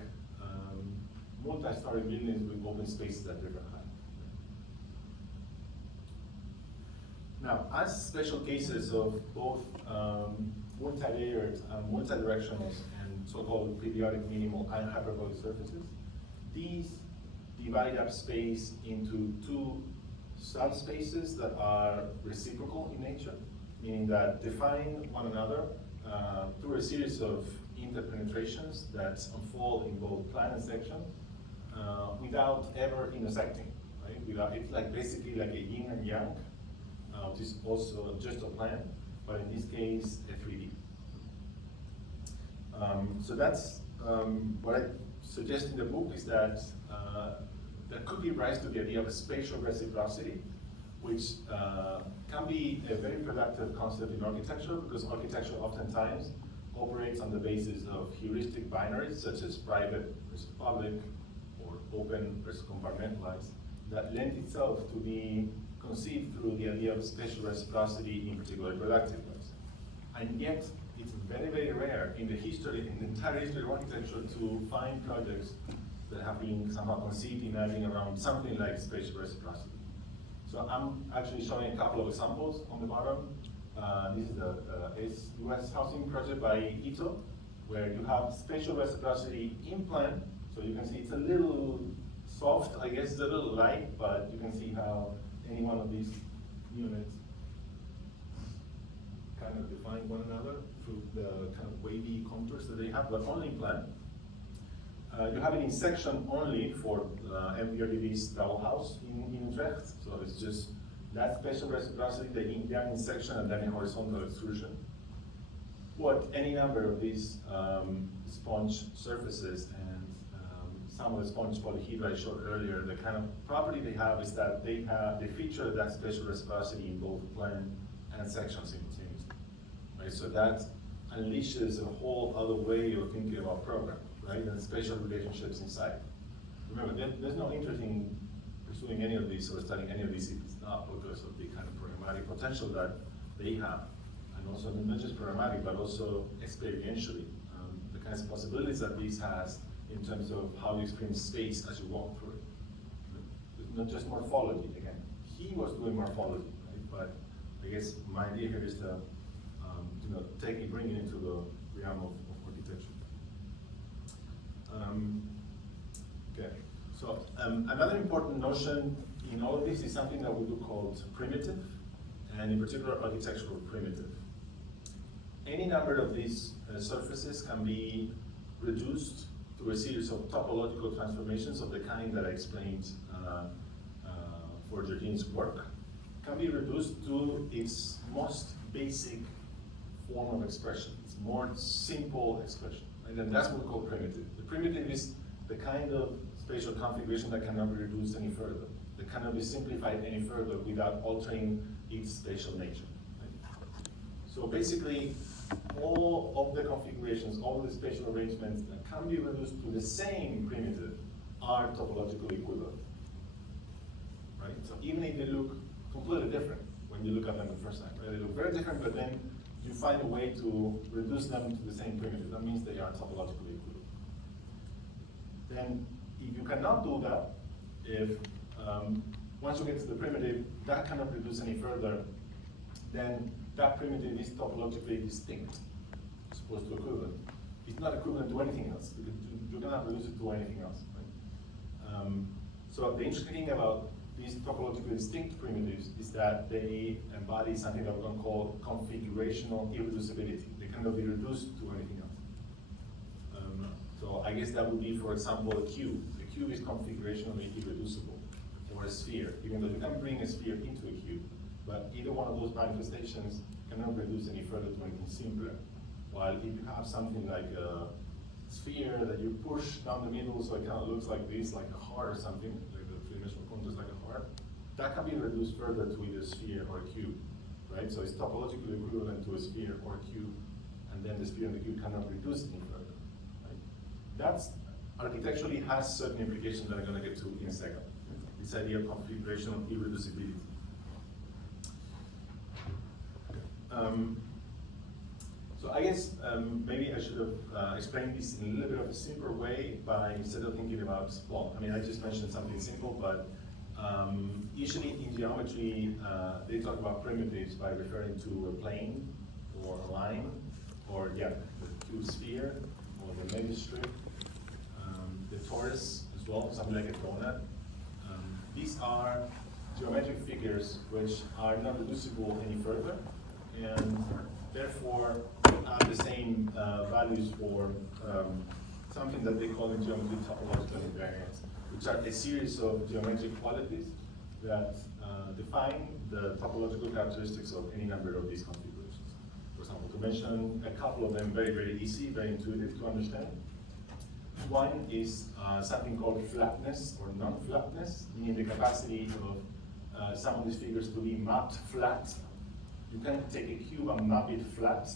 multi-story buildings with open spaces at different heights. Now, as special cases of both multi-layered and multi-directional and so-called periodic minimal and hyperbolic surfaces, these divide up space into two subspaces that are reciprocal in nature, meaning that define one another through a series of interpenetrations that unfold in both plan and section without ever intersecting, right? It's like basically like a yin and yang, which is also just a plan, but in this case, a 3D. So that's what I suggest in the book is that there could be rise to the idea of a spatial reciprocity, which can be a very productive concept in architecture, because architecture oftentimes operates on the basis of heuristic binaries, such as private versus public, or open versus compartmentalized, that lend itself to be conceived through the idea of spatial reciprocity in particularly productive ways. And yet, it's very, very rare in the entire history of architecture to find projects that have been somehow conceived imagining around something like spatial reciprocity. So I'm actually showing a couple of examples on the bottom. This is the US housing project by Ito, where you have spatial reciprocity in plan. So you can see it's a little soft, I guess it's a little light, but you can see how any one of these units kind of define one another through the kind of wavy contours that they have, but only in plan. You have it in section only for MVRDV's double house in Utrecht. So it's just that spatial reciprocity, the yin-yang in section, and then in horizontal extrusion. What any number of these sponge surfaces and some of the sponge polyhedra I showed earlier, the kind of property they have is that they feature that spatial reciprocity in both plan and section simultaneously. Right? So that unleashes a whole other way of thinking about programming, right? And spatial relationships inside. Remember, there's no interest in pursuing any of these or studying any of these if it's not because of the kind of programmatic potential that they have. And also not just programmatic, but also experientially, the kinds of possibilities that this has in terms of how you experience space as you walk through it. Not just morphology, again. He was doing morphology, right? But I guess my idea here is to bring it into the realm of architecture. Okay, so another important notion in all of this is something that we do called primitive, and in particular architectural primitive. Any number of these surfaces can be reduced to a series of topological transformations of the kind that I explained for Georgine's work. Can be reduced to its most basic form of expression, its more simple expression. Right? And that's what we call primitive. The primitive is the kind of spatial configuration that cannot be reduced any further, that cannot be simplified any further without altering its spatial nature. Right? So basically, all of the configurations, all of the spatial arrangements that can be reduced to the same primitive are topologically equivalent. Right? So even if they look completely different when you look at them the first time, right? They look very different, but then you find a way to reduce them to the same primitive. That means they are topologically equivalent. Then, if you cannot do that, if once you get to the primitive, that cannot reduce any further, then that primitive is topologically distinct as opposed to equivalent. It's not equivalent to anything else, because you cannot reduce it to anything else. Right? So the interesting thing about these topologically distinct primitives is that they embody something that we're going to call configurational irreducibility. They cannot be reduced to anything else. So I guess that would be, for example, a cube. A cube is configurationally irreducible, or a sphere, even though you can bring a sphere into a cube. But either one of those manifestations cannot reduce any further to anything simpler. While if you have something like a sphere that you push down the middle so it kind of looks like this, like a heart or something, like the three-dimensional contours like a heart, that can be reduced further to either a sphere or a cube, right? So it's topologically equivalent to a sphere or a cube, and then the sphere and the cube cannot reduce any further, right? That's architecturally has certain implications that I'm going to get to in a second. This idea of configurational irreducibility. So I guess maybe I should have explained this in a little bit of a simpler way by, instead of thinking about, well, I mean, I just mentioned something simple, but usually in geometry, they talk about primitives by referring to a plane or a line, or yeah, the cube sphere, or the megastrip, the torus as well, something like a donut. These are geometric figures which are not reducible any further, and therefore have the same values for something that they call in geometry topological invariants, which are a series of geometric qualities that define the topological characteristics of any number of these configurations. For example, to mention a couple of them, very, very easy, very intuitive to understand. One is something called flatness or non-flatness, meaning the capacity of some of these figures to be mapped flat. You can take a cube and map it flat,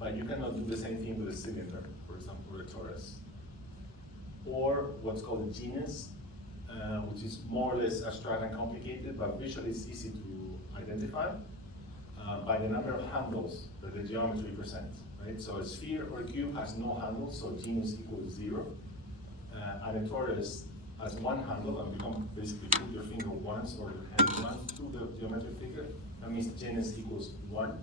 but you cannot do the same thing with a cylinder, for example, or a torus. Or what's called a genus, which is more or less abstract and complicated, but visually it's easy to identify by the number of handles that the geometry presents. Right? So a sphere or a cube has no handles, so genus equals 0. And a torus has one handle, and you can basically put your finger once or your hand once to the geometric figure. That means genus equals 1.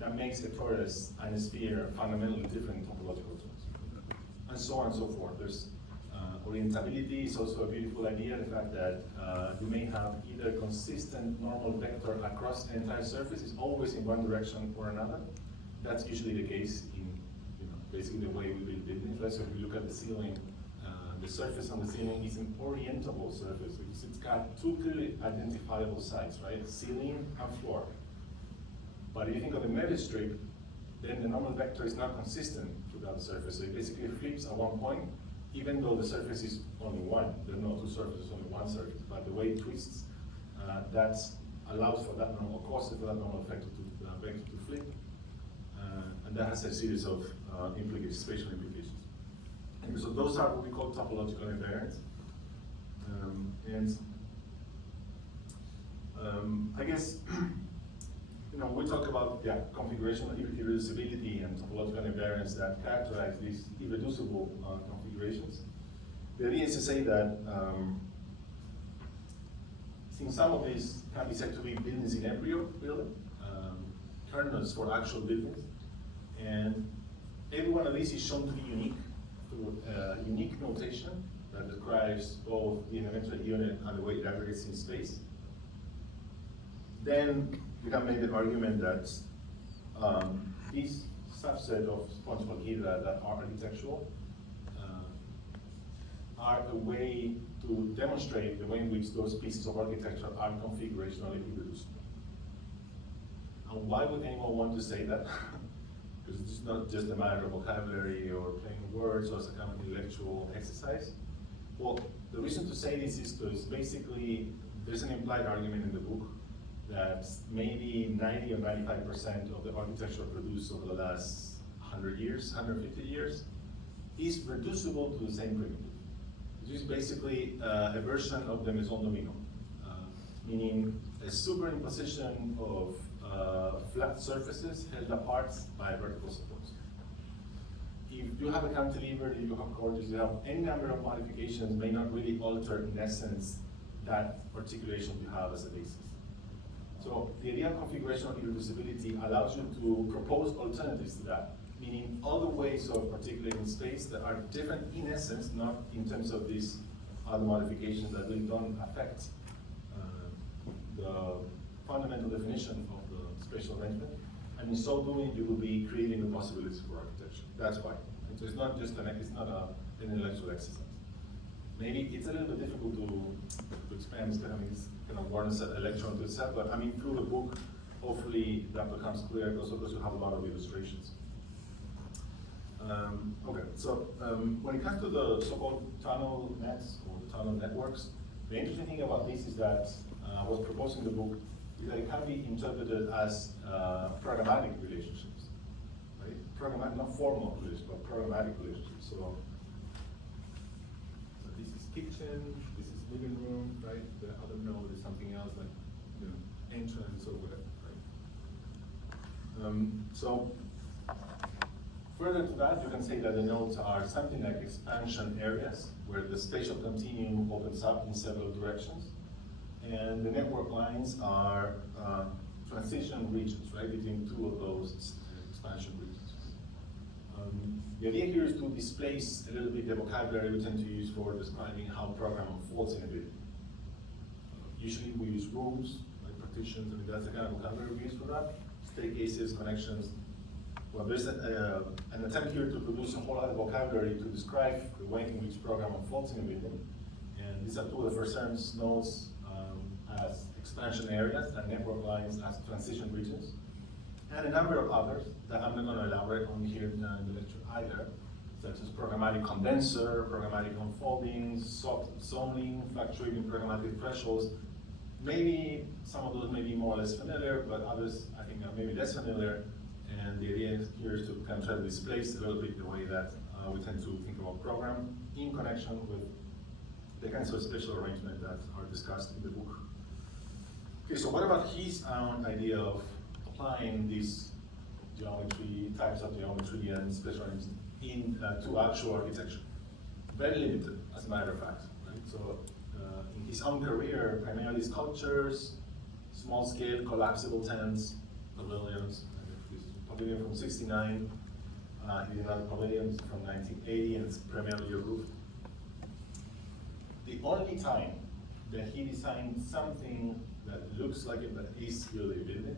That makes a torus and a sphere fundamentally different topological terms. And so on and so forth. There's orientability is also a beautiful idea, the fact that you may have either consistent normal vector across the entire surface, is always in one direction or another. That's usually the case in basically the way we build buildings. Right? So if you look at the ceiling, the surface on the ceiling is an orientable surface because it's got two clearly identifiable sides, right? Ceiling and floor. But if you think of the megastrip, then the normal vector is not consistent throughout the surface. So it basically flips at one point, even though the surface is only one. There are no two surfaces, only one surface. But the way it twists, that allows for that normal, causes for that normal vector to flip. And that has a series of spatial implications. And so those are what we call topological invariants. I guess we talk about configurational irreducibility and topological invariants that characterize these irreducible configurations. The idea is to say that since some of these can be said to be buildings in embryo, really, kernels for actual buildings, and every one of these is shown to be unique to through a unique notation that describes both the elementary unit and the way it aggregates in space. Then you can make the argument that this subset of point polyhedra that are architectural are a way to demonstrate the way in which those pieces of architecture are configurationally irreducible. And why would anyone want to say that? Because it's not just a matter of vocabulary or playing words or some kind of intellectual exercise. Well, the reason to say this is because basically there's an implied argument in the book that maybe 90 or 95% of the architecture produced over the last 100 years, 150 years, is reducible to the same primitive. This is basically a version of the Maison Domino, meaning a superimposition of flat surfaces held apart by vertical supports. If you have a cantilever, if you have cornices, you have any number of modifications may not really alter, in essence, that articulation you have as a basis. So the idea of configurational irreducibility allows you to propose alternatives to that, meaning other ways of articulating space that are different in essence, not in terms of these other modifications that really don't affect the fundamental definition of the spatial arrangement. And in so doing, you will be creating the possibilities for architecture. That's why. And so it's not just an intellectual exercise. Maybe it's a little bit difficult to expand this kind of warrants a lecture unto itself, but I mean, through the book, hopefully that becomes clear, also because you have a lot of illustrations. Okay, so when it comes to the so-called tunnel nets or tunnel networks, the interesting thing about this is that I was proposing the book is that it can be interpreted as programmatic relationships, right? Programmatic, not formal relationships, but programmatic relationships. So this is kitchen, this is living room, right? The other node is something else like, you know, entrance or whatever, right? So further to that, you can say that the nodes are something like expansion areas where the spatial continuum opens up in several directions. And the network lines are transition regions, right, between two of those expansion regions. The idea here is to displace a little bit the vocabulary we tend to use for describing how program unfolds in a building. Usually we use rooms, like partitions, I mean, that's the kind of vocabulary we use for that. Staircases, connections. Well, there's an attempt here to produce a whole lot of vocabulary to describe the way in which program unfolds in a building. And these are two of the first terms, nodes as expansion areas and network lines as transition regions. And a number of others that I'm not going to elaborate on here in the lecture either, such as programmatic condenser, programmatic unfolding, soft zoning, fluctuating programmatic thresholds. Maybe some of those may be more or less familiar, but others I think are maybe less familiar. And the idea here is to kind of try to displace a little bit the way that we tend to think about program in connection with the kinds of spatial arrangement that are discussed in the book. Okay, so what about his own idea of applying these geometry, types of geometry and spatial arrangement to actual architecture? Very limited, as a matter of fact. Right? So in his own career, primarily sculptures, small-scale collapsible tents, pavilions. This is a pavilion from '69. He did another pavilion from 1980, and it's primarily a roof. The only time that he designed something that looks like it, but is really a building,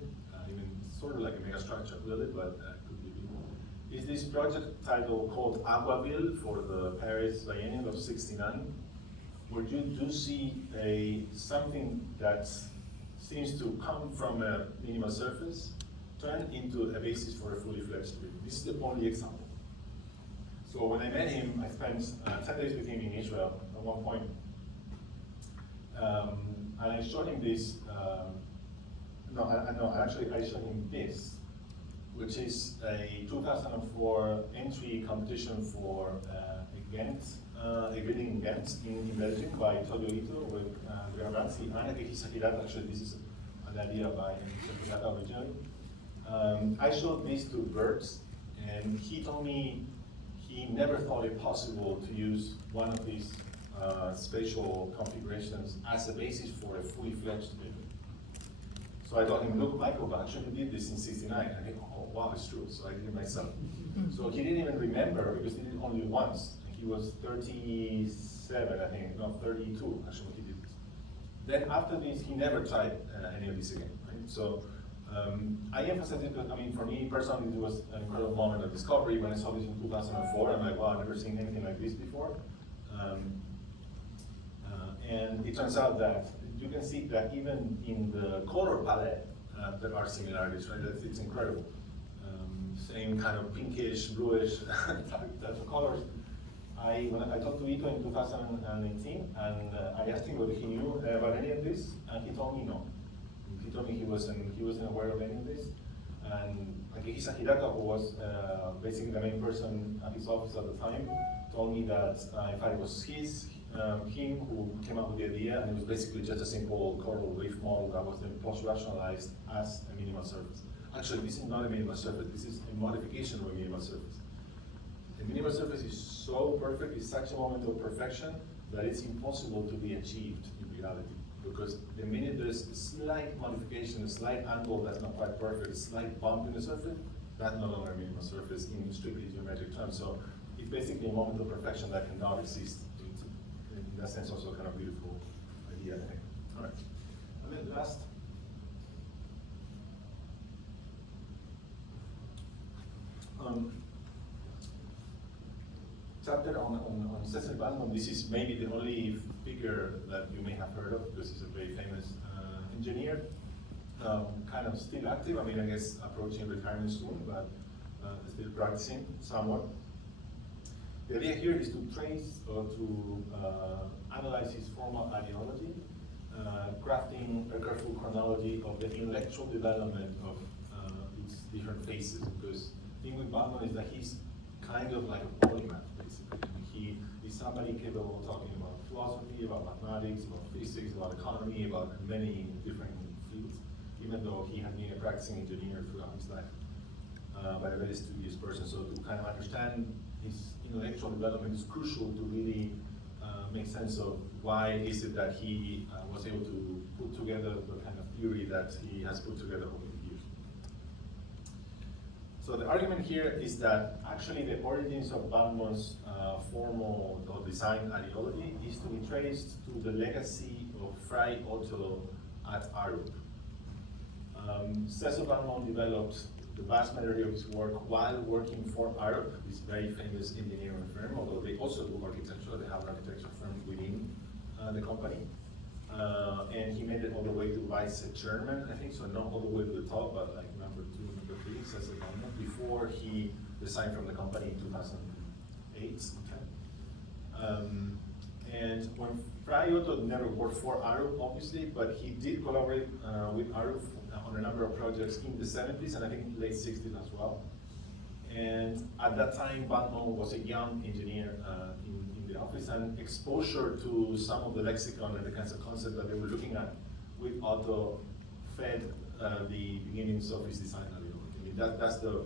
even sort of like a megastructure really, but could be building, is this project title called Aquaville for the Paris Biennial of '69, where you do see something that seems to come from a minimal surface, turn into a basis for a fully fledged building. This is the only example. So when I met him, I spent 10 days with him in Israel at one point. And I showed him this, actually I showed him this, which is a 2004 entry competition for a building in Ghent in Belgium by Todio Ito with Gravazzi and Akihisakirat. Actually, this is an idea by Akihisakirat originally. I showed this to Bert, and he told me he never thought it possible to use one of these spatial configurations as a basis for a fully fledged building. So I told him, look, Michael actually did this in '69. And he, oh wow, it's true. So I did it myself. So he didn't even remember because he did it only once. And he was 37, I think, no, 32, actually, when he did this. Then after this, he never tried any of this again, right? So I emphasize it because, I mean, for me personally, it was an incredible moment of discovery. When I saw this in 2004, I'm like, wow, I've never seen anything like this before. And it turns out that you can see that even in the color palette, there are similarities, right? It's incredible. Same kind of pinkish, bluish type of colors. When I talked to Ito in 2018, and I asked him whether he knew about any of this, and he told me no. He told me he wasn't aware of any of this. And Akihisa Hirata, who was basically the main person at his office at the time, told me that in fact it was him who came up with the idea, and it was basically just a simple coral reef model that was then post-rationalized as a minimal surface. Actually, this is not a minimal surface, this is a modification of a minimal surface. The minimal surface is so perfect, it's such a moment of perfection that it's impossible to be achieved in reality. Because the minute there's a slight modification, a slight angle that's not quite perfect, a slight bump in the surface, that's no longer a minimal surface in strictly geometric terms. So it's basically a moment of perfection that cannot exist. In that sense, also a kind of beautiful idea, I think. All right. And then last. Chapter on Cecil Bandon. This is maybe the only figure that you may have heard of because he's a very famous engineer, kind of still active. I mean, I guess approaching retirement soon, but still practicing somewhat. The idea here is to trace or to analyze his formal ideology, crafting a careful chronology of the intellectual development of its different phases. Because the thing with Bandon is that he's kind of like a polymath, basically. He is somebody capable of talking about philosophy, about mathematics, about physics, about economy, about many different fields, even though he had been a practicing engineer throughout his life, but a very studious person. So to kind of understand his intellectual development is crucial to really make sense of why is it that he was able to put together the kind of theory that he has put together over the years. So the argument here is that actually the origins of Bandon's formal or design ideology is to be traced to the legacy of Fray Otto at Arup. Cecil Bandon developed the vast majority of his work while working for Arup, this very famous engineering firm, although they also do architecture, they have an architecture firm within the company. And he made it all the way to vice chairman, I think, so not all the way to the top, but like number 2, number 3, Cecil Bandon, before he resigned from the company in 2008. Okay. And when Fray Otto never worked for Arup, obviously, but he did collaborate with Arup on a number of projects in the 70s and I think late 60s as well. And at that time, Bandon was a young engineer in the office, and exposure to some of the lexicon and the kinds of concepts that they were looking at with Otto fed the beginnings of his design ideology. I mean, that's the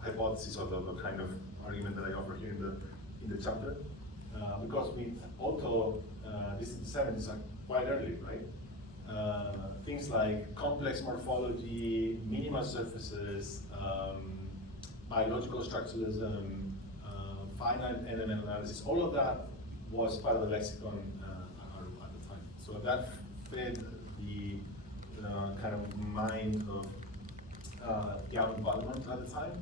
hypothesis or the kind of argument that I offer here in the chapter. Because with Otto, this is the 70s, like quite early, right? Things like complex morphology, minimal surfaces, biological structuralism, finite element analysis, all of that was part of the lexicon at the time. So that fed the kind of mind of young Bandon at the time,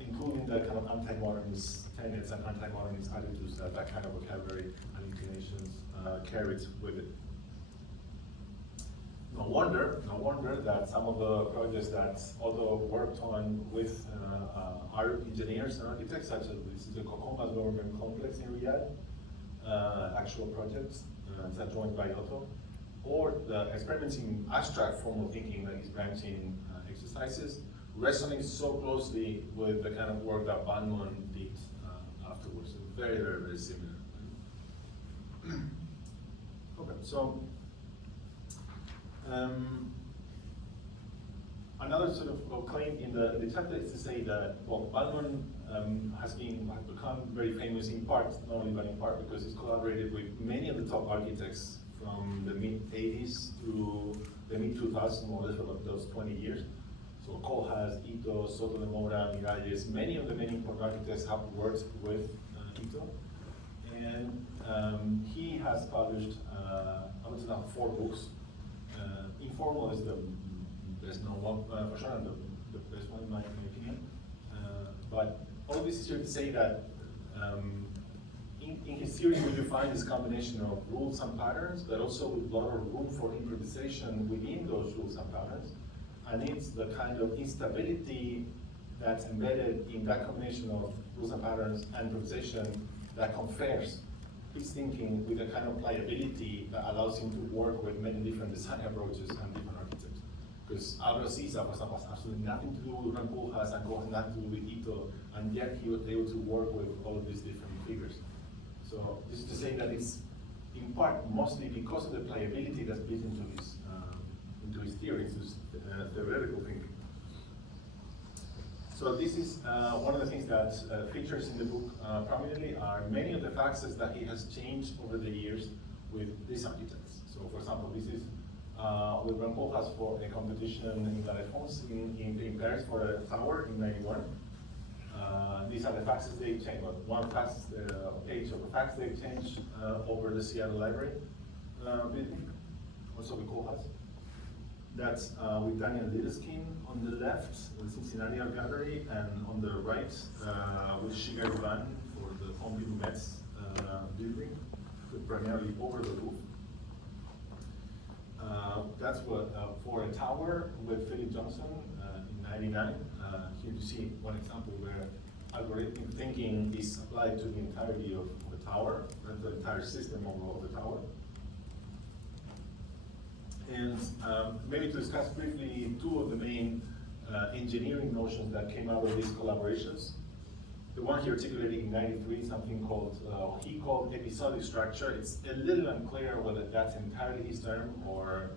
including the kind of anti-modernist tenets and anti-modernist attitudes that kind of vocabulary and inclinations carried with it. No wonder that some of the projects that Otto worked on with Arup engineers and architects, such as this is the Kokomas government complex in Riyadh, actual projects that joined by Otto, or the experiments in abstract formal thinking, like his branching exercises, resonates so closely with the kind of work that Bandon did afterwards. So very, very, very similar. Okay, so another sort of claim in the chapter is to say that, well, Bandon has become very famous in part, not only but in part, because he's collaborated with many of the top architects from the mid-80s through the mid-2000s, more or less for those 20 years. So Kohlhaas, Ito, Soto de Moura, Miralles, many of the many important architects have worked with Ito. And he has published, I would say now 4 books. Informal is the best known one for sure, and the best one in my opinion. But all this is here to say that in his theory we define this combination of rules and patterns, but also with a lot of room for improvisation within those rules and patterns. And it's the kind of instability that's embedded in that combination of rules and patterns and improvisation that confers his thinking with a kind of pliability that allows him to work with many different design approaches and different architects. Because Álvaro Siza, for example, has absolutely nothing to do with Rampujas and has nothing to do with Ito, and yet he was able to work with all of these different figures. So this is to say that it's in part mostly because of the pliability that's built into his theory, into his theoretical thinking. So this is one of the things that features in the book prominently are many of the faxes that he has changed over the years with these architects. So for example, this is with Rampujas for a competition in La Défense in Paris for a tower in '91. These are the faxes they changed. One fax page of the fax they changed over the Seattle Library building, also with Kohlhaas. That's with Daniel Lideskin on the left, the Cincinnati Art Gallery, and on the right with Shigeru Ban for the Pompidou Metz building, primarily over the roof. That's what for a tower with Philip Johnson in '99. Here you see one example where algorithmic thinking is applied to the entirety of the tower, the entire system of the tower. And maybe to discuss briefly 2 of the main engineering notions that came out of these collaborations. The one he articulated in '93, something called, he called episodic structure. It's a little unclear whether that's entirely his term or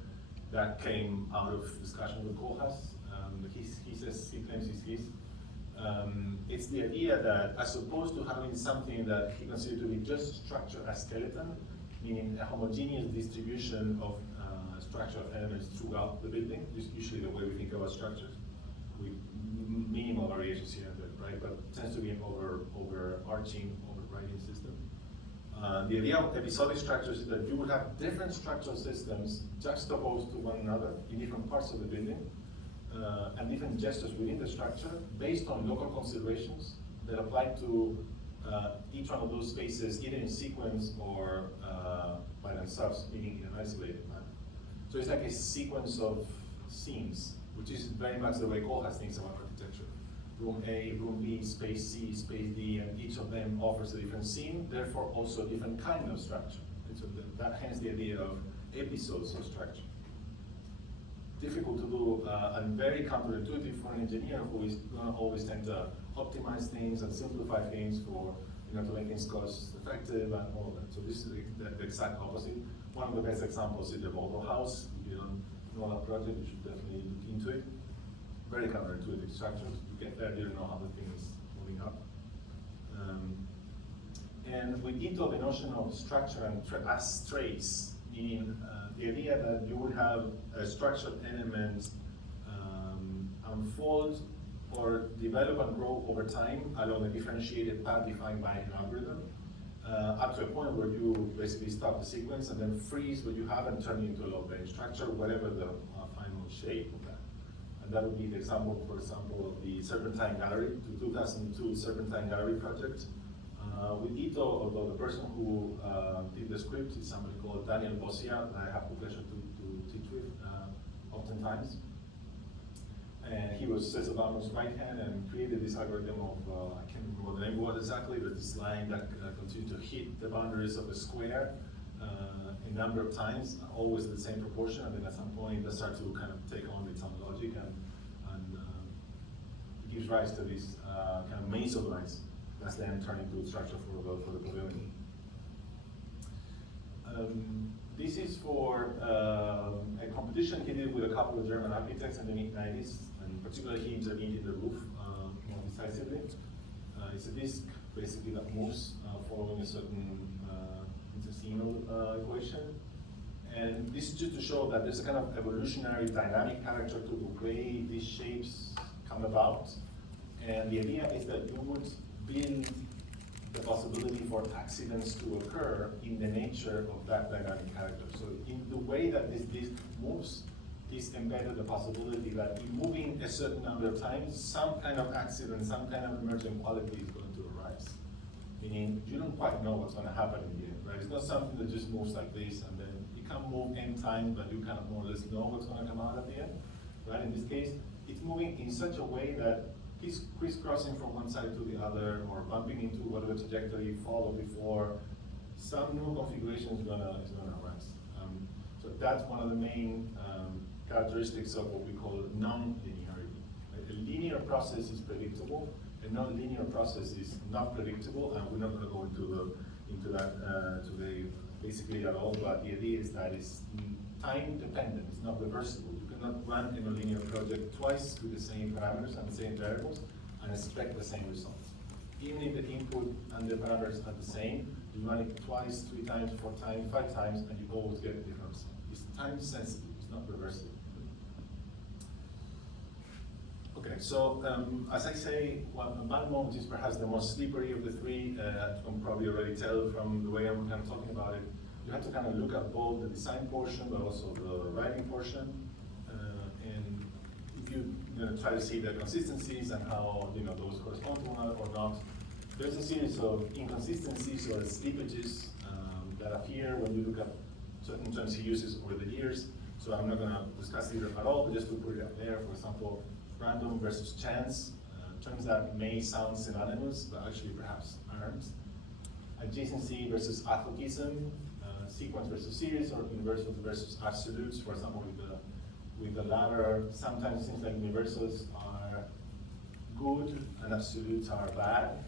that came out of discussion with Kohlhaas. He claims it's his. It's the idea that as opposed to having something that he considered to be just structure as skeleton, meaning a homogeneous distribution of structural elements throughout the building, is usually the way we think about structures, with minimal variations here and there, right? But it tends to be an overarching, overriding system. The idea of episodic structures is that you would have different structural systems juxtaposed to one another in different parts of the building, and different gestures within the structure based on local considerations that apply to each one of those spaces, either in sequence or by themselves, meaning in an isolated manner. So it's like a sequence of scenes, which is very much the way Kohlhaas thinks about architecture. Room A, room B, space C, space D, and each of them offers a different scene, therefore also a different kind of structure. And so that hence the idea of episodes of structure. Difficult to do and very counterintuitive for an engineer who is going to always tend to optimize things and simplify things for, to make things cost effective and all of that. So this is the exact opposite. One of the best examples is the Volvo house. If you don't know that project, you should definitely look into it. Very counterintuitive structures. You get there, you don't know how the thing is moving up. And with Ito, the notion of structure and as traits, meaning the idea that you would have a structured element unfold or develop and grow over time along a differentiated path defined by an algorithm, up to a point where you basically stop the sequence and then freeze what you have and turn it into a low-range structure, whatever the final shape of that. And that would be the example, for example, of the Serpentine Gallery, the 2002 Serpentine Gallery project. With Ito, although the person who did the script is somebody called Daniel Bosia, that I have the pleasure to teach with oftentimes. And he was Cesar Baum's right hand and created this algorithm of, I can't remember what the name was exactly, but this line that continued to hit the boundaries of a square a number of times, always in the same proportion, and then at some point that starts to kind of take on its own logic and it gives rise to this kind of maze of lines that's then turned into a structure for the pavilion. This is for a competition he did with a couple of German architects in the mid-90s, and particularly he intervened in the roof more decisively. It's a disc basically that moves following a certain interseminal equation. And this is just to show that there's a kind of evolutionary dynamic character to the way these shapes come about. And the idea is that you would build the possibility for accidents to occur in the nature of that dynamic character. So in the way that this disk moves, is embedded the possibility that in moving a certain number of times, some kind of accident, some kind of emergent quality is going to arise. Meaning, you don't quite know what's going to happen in the end, right? It's not something that just moves like this, and then it can move n times, but you kind of more or less know what's going to come out at the end, right? In this case, it's moving in such a way that it's crisscrossing from one side to the other, or bumping into whatever trajectory you followed before. Some new configuration is gonna arise. So that's one of the main characteristics of what we call non-linearity. A linear process is predictable, a non-linear process is not predictable, and we're not going to go into that today basically at all. But the idea is that it's time dependent; it's not reversible. You cannot run in a linear project twice with the same parameters and the same variables and expect the same results. Even if the input and the parameters are the same, you run it twice, 3 times, 4 times, 5 times, and you always get a different result. It's time sensitive; it's not reversible. Okay, so as I say, well, bad moment is perhaps the most slippery of the three. As you can probably already tell from the way I'm kind of talking about it. You have to kind of look at both the design portion, but also the writing portion. And if you try to see the consistencies and how those correspond to one another or not, there's a series of inconsistencies or slippages that appear when you look at certain terms he uses over the years. So I'm not going to discuss it at all, but just to put it up there, for example, random versus chance, terms that may sound synonymous, but actually perhaps aren't. Adjacency versus athletism, sequence versus series, or universals versus absolutes. For example, with the latter, sometimes it seems like universals are good and absolutes are bad,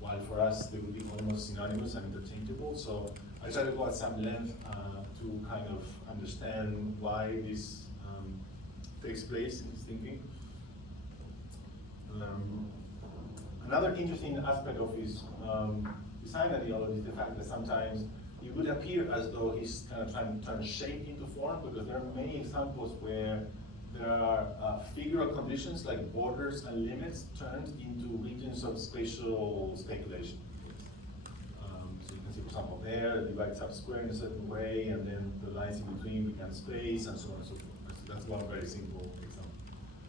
while for us they would be almost synonymous and interchangeable. So I try to go at some length to kind of understand why this takes place in his thinking. Another interesting aspect of his design ideology is the fact that sometimes it would appear as though he's kind of trying to turn shape into form, because there are many examples where there are figural conditions like borders and limits turned into regions of spatial speculation. So you can see, for example, there, it divides up square in a certain way, and then the lines in between become space, and so on and so forth. So that's one very simple example.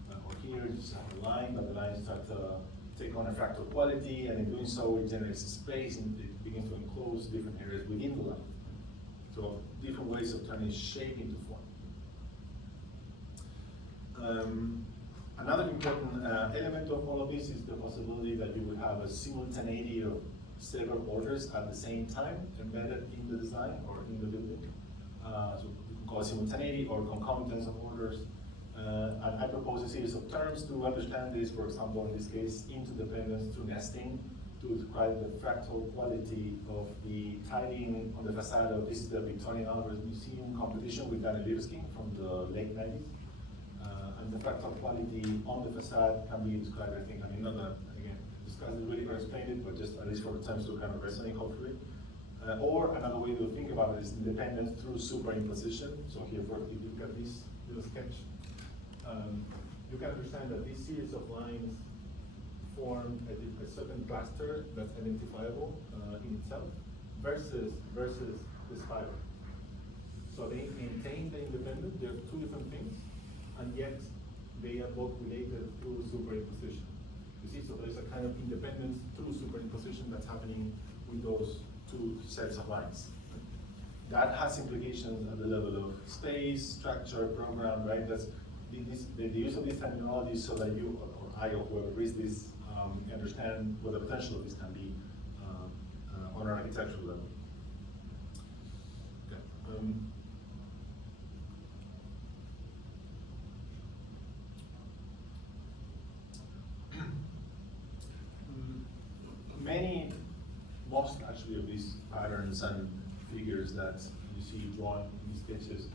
Or here, you just have a line, but the lines start to take on a fractal quality, and in doing so, it generates a space, and it begins to enclose different areas within the line. So different ways of turning shape into form. Another important element of all of this is the possibility that you would have a simultaneity of several orders at the same time embedded in the design or in the building. So we can call it simultaneity or concomitance of orders. And I propose a series of terms to understand this. For example, in this case, interdependence through nesting, to describe the fractal quality of the tiling on the facade of, this is the Victorian Albert Museum competition with Daniel Libeskind from the late 90s. And the fractal quality on the facade can be described, I think, I mean, not that, again, discuss it really or explain it, but just at least for the terms to kind of resonate, hopefully. Or another way to think about it is independence through superimposition. So here, if you look at this little sketch, you can understand that this series of lines form a certain cluster that's identifiable in itself versus the spiral. So they maintain the independence. They're two different things, and yet they are both related through superimposition. You see, so there's a kind of independence through superimposition that's happening with those two sets of lines. That has implications at the level of space, structure, program, right? That's the use of this terminology so that you, or I, or whoever reads this, understand what the potential of this can be on an architectural level. Okay. Most actually of these patterns and figures that you see drawn in these sketches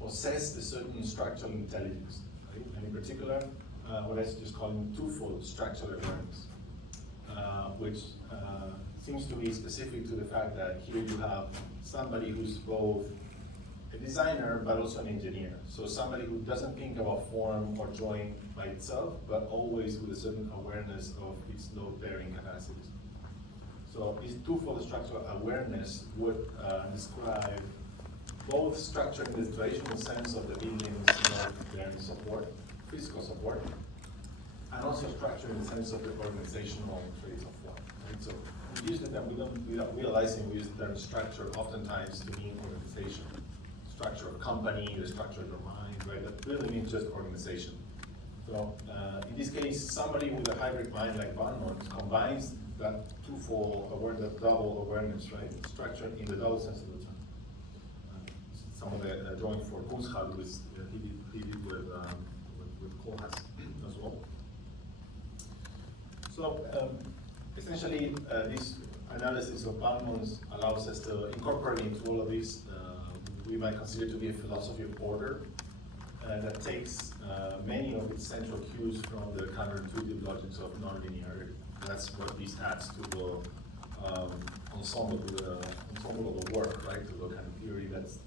possess a certain structural intelligence, right? And in particular, what I just call twofold structural awareness, which seems to be specific to the fact that here you have somebody who's both a designer but also an engineer. So somebody who doesn't think about form or drawing by itself, but always with a certain awareness of its load-bearing capacities. So this twofold structural awareness would describe both structure in the traditional sense of the buildings, their support, physical support, and also structure in the sense of the organizational traits of form. Right? So we use the term, without realizing, we use the term structure oftentimes to mean organization. Structure of company, the structure of your mind, right? That really means just organization. So in this case, somebody with a hybrid mind like Barnum combines that twofold awareness, double awareness, right? Structure in the double sense of the term. Some of the drawing for Kunsthalle was he did with Kohlhaas as well. So essentially, this analysis of Barnum's allows us to incorporate into all of this we might consider to be a philosophy of order that takes many of its central cues from the counterintuitive logics of nonlinearity. That's what this adds to the ensemble of the work, right? To the kind of theory that's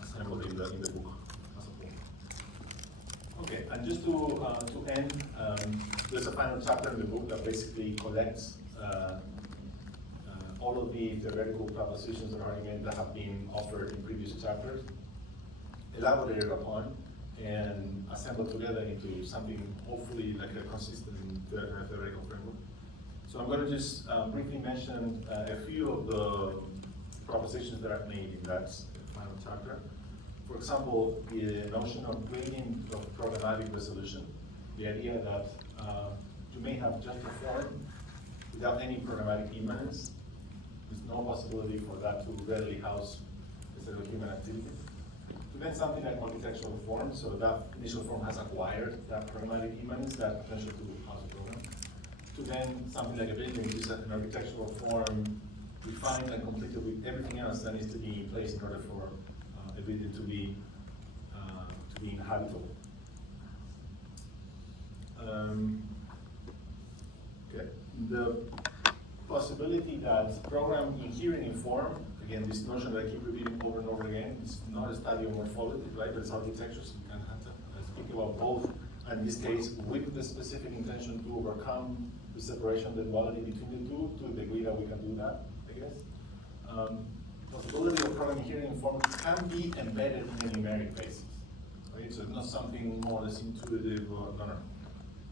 assembled in the book as a whole. Okay, and just to end, there's a final chapter in the book that basically collects all of the theoretical propositions and arguments that have been offered in previous chapters, elaborated upon, and assembled together into something hopefully like a consistent theoretical framework. So I'm going to just briefly mention a few of the propositions that I've made in that final chapter. For example, the notion of gradient of programmatic resolution, the idea that you may have just a form without any programmatic immanence. There's no possibility for that to readily house a set of human activity. To then something like architectural form, so that initial form has acquired that programmatic immanence, that potential to house a program. To then something like a building, which is an architectural form defined and completed with everything else that needs to be in place in order for a building to be inhabitable. Okay. The possibility that program inhering in form, again, this notion that I keep repeating over and over again, is not a study of morphology, right? But it's architecture, so you can have to speak about both, and in this case, with the specific intention to overcome the separation, the duality between the two, to the degree that we can do that, I guess. Possibility of program inhering in form can be embedded in a numeric basis, right? So it's not something more or less intuitive or no.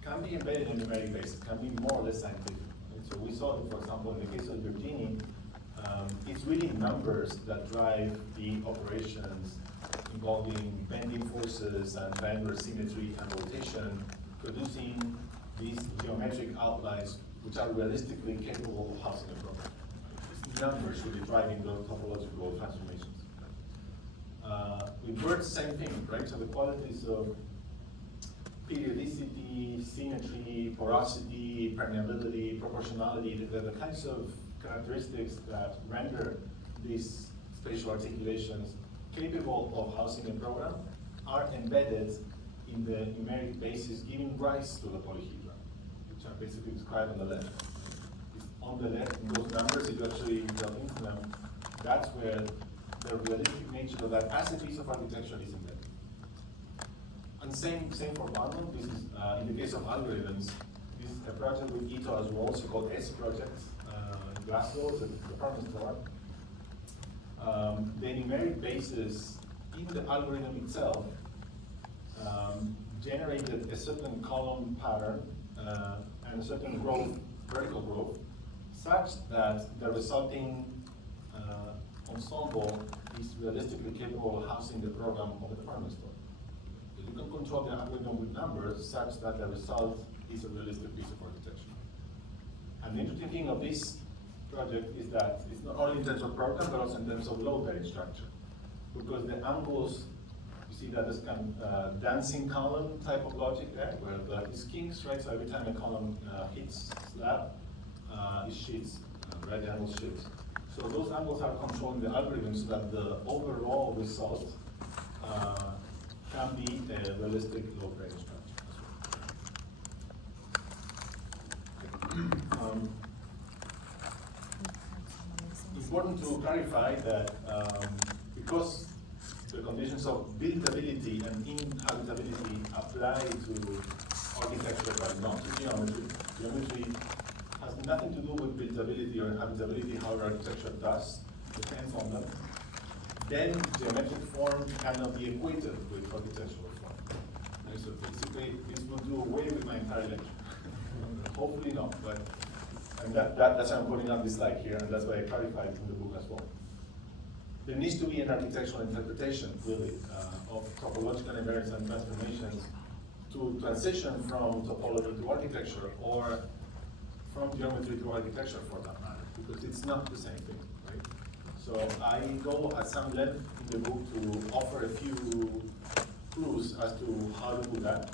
Can be embedded in a numeric basis, can be more or less scientific. So we saw that, for example, in the case of Virginie, it's really numbers that drive the operations involving bending forces and band symmetry and rotation, producing these geometric outlines which are realistically capable of housing a program. These numbers really driving those topological transformations. With words, same thing, right? So the qualities of periodicity, symmetry, porosity, permeability, proportionality, the kinds of characteristics that render these spatial articulations capable of housing a program are embedded in the numeric basis giving rise to the polyhedra, which are basically described on the left. It's on the left, in those numbers, if you actually delve into them, that's where the realistic nature of that as a piece of architecture is embedded. And same for Barnum. This is, in the case of algorithms, this is a project with Ito as well, also called S project, in Glasgow, the department store. The numeric basis in the algorithm itself generated a certain column pattern and a certain growth, vertical growth, such that the resulting ensemble is realistically capable of housing the program of the department store. You can control the algorithm with numbers such that the result is a realistic piece of architecture. And the interesting thing of this project is that it's not only in terms of program, but also in terms of load-bearing structure. Because the angles, you see that there's kind of dancing column type of logic there, where the is kinks, right? So every time a column hits slab, it shifts, right? The angle shifts. So those angles are controlling the algorithm so that the overall result can be a realistic load-bearing structure as well. Important to clarify that because the conditions of buildability and inhabitability apply to architecture but not to geometry. Geometry has nothing to do with buildability or habitability, how architecture does, depends on them, then geometric form cannot be equated with architectural form. And so basically, this will do away with my entire lecture. Hopefully not, but and that's why I'm putting up this slide here, and that's why I clarified it in the book as well. There needs to be an architectural interpretation, really, of topological invariants and transformations to transition from topology to architecture, or from geometry to architecture for that matter, because it's not the same thing, right? So I go at some length in the book to offer a few clues as to how to do that.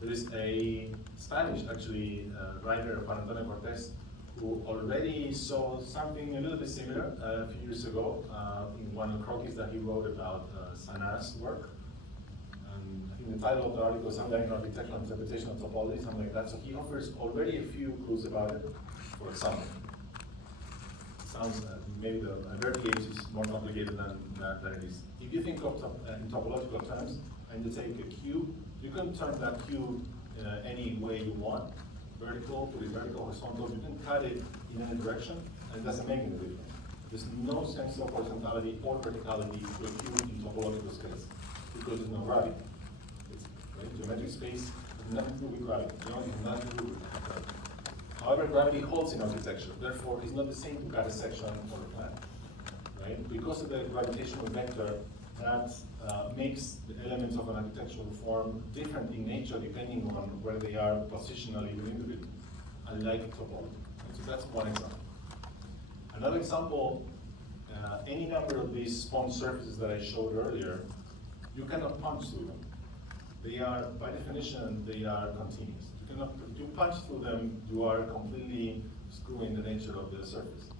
There is a Spanish, actually, writer, Juan Antonio Cortés, who already saw something a little bit similar a few years ago in one of the croquis that he wrote about Sana's work. I think the title of the article is something like Architectural Interpretation of Topology, something like that. So he offers already a few clues about it. For example, sounds maybe the verbiage is more complicated than it is. If you think of in topological terms, and you take a cube, you can turn that cube any way you want. Vertical, put it vertical, horizontal, you can cut it in any direction, and it doesn't make any difference. There's no sense of horizontality or verticality to a cube in topological space, because there's no gravity. Right? Geometric space has nothing to do with gravity. Geometry has nothing to do with gravity. However, gravity holds in architecture, therefore it's not the same to cut a section or a plan. Right? Because of the gravitational vector, that makes the elements of an architectural form different in nature depending on where they are positionally within the building, unlike topology. So that's one example. Another example, any number of these sponge surfaces that I showed earlier, you cannot punch through them. They are, by definition, they are continuous. If you punch through them, you are completely screwing the nature of the surface.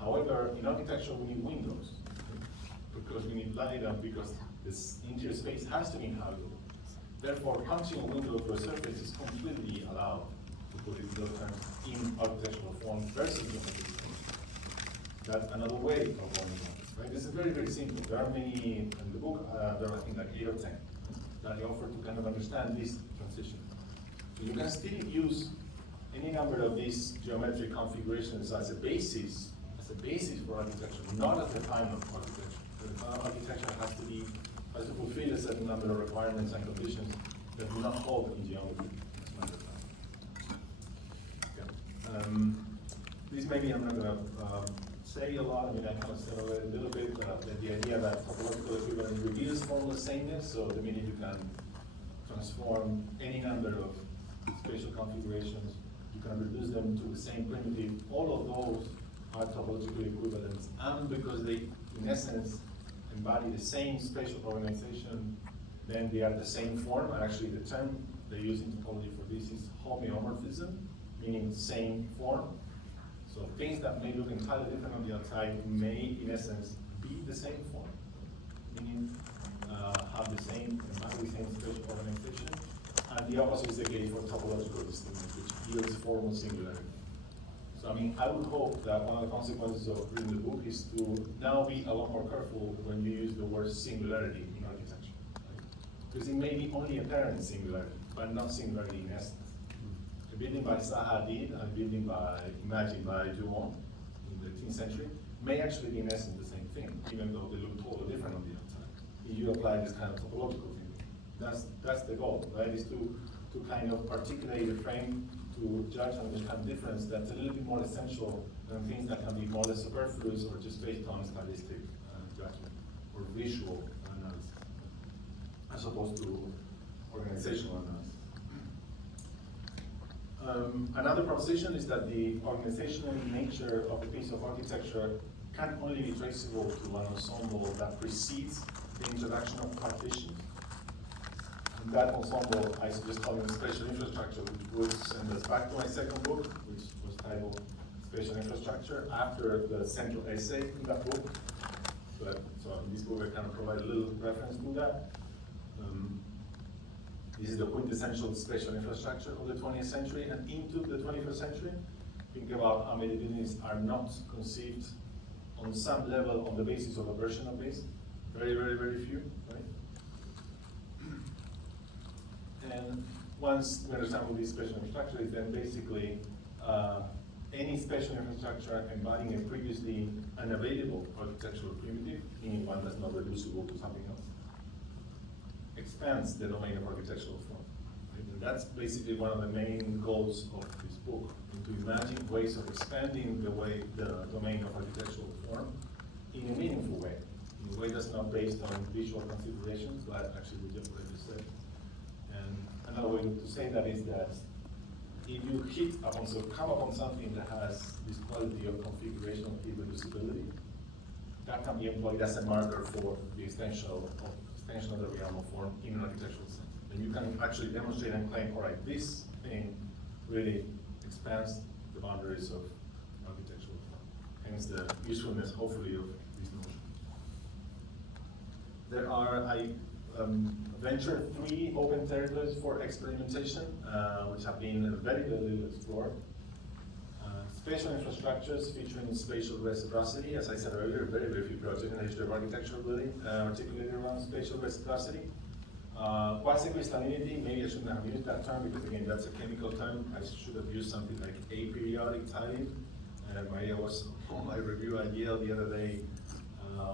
However, in architecture, we need windows, because we need light and because this interior space has to be inhabitable. Therefore, punching a window through a surface is completely allowed, to put it in those terms, in architectural form versus geometric space. That's another way of going on this, right? This is very, very simple. There are many, in the book, there are I think like 8 or 10 that I offer to kind of understand this transition. So you can still use any number of these geometric configurations as a basis for architecture, not as the final architecture. The final architecture has to fulfill a certain number of requirements and conditions that do not hold in geometry. Okay. This maybe I'm not going to say a lot. I mean, I kind of said already a little bit, the idea that topological equivalence reveals formal sameness, so the minute you can transform any number of spatial configurations, you can reduce them to the same primitive. All of those are topologically equivalent, and because they, in essence, embody the same spatial organization, then they are the same form. And actually, the term they use in topology for this is homeomorphism, meaning same form. So things that may look entirely different on the outside may, in essence, be the same form, meaning have the same, embody the same spatial organization. And the opposite is the case for topological distinctness, which yields formal singularity. So I mean, I would hope that one of the consequences of reading the book is to now be a lot more careful when you use the word singularity in architecture. Right? Because it may be only apparent singularity, but not singularity in essence. A building by Zaha Hadid and a building imagined by Dumont in the 18th century may actually be in essence the same thing, even though they look totally different on the outside. If you apply this kind of topological thinking, that's the goal, right? Is to kind of articulate a frame to judge and understand difference that's a little bit more essential than things that can be more or less superfluous or just based on stylistic judgment or visual analysis, as opposed to organizational analysis. Another proposition is that the organizational nature of a piece of architecture can only be traceable to an ensemble that precedes the introduction of partitions. And that ensemble, I suggest calling it spatial infrastructure, which would send us back to my second book, which was titled Spatial Infrastructure, after the central essay in that book. So in this book, I kind of provide a little reference to that. This is the quintessential spatial infrastructure of the 20th century, and into the 21st century, think about how many buildings are not conceived on some level on the basis of a version of this. Very, very, very few, right? And once we understand what this spatial infrastructure is, then basically any special infrastructure embodying a previously unavailable architectural primitive, meaning one that's not reducible to something else, expands the domain of architectural form. Right? And that's basically one of the main goals of this book, to imagine ways of expanding the domain of architectural form in a meaningful way, in a way that's not based on visual considerations, but actually just what I just said. And another way to say that is that if you come upon something that has this quality of configurational irreducibility, that can be employed as a marker for the extension of the realm of form in an architectural sense. And you can actually demonstrate and claim, all right, this thing really expands the boundaries of architectural form. Hence the usefulness, hopefully, of this notion. There are, I ventured 3 open territories for experimentation, which have been very little explored. Spatial infrastructures featuring spatial reciprocity. As I said earlier, very few projects in the history of architecture really articulated around spatial reciprocity. Quasi-crystallinity, maybe I shouldn't have used that term because again, that's a chemical term. I should have used something like aperiodic tiling. Maria was on my review at Yale the other day,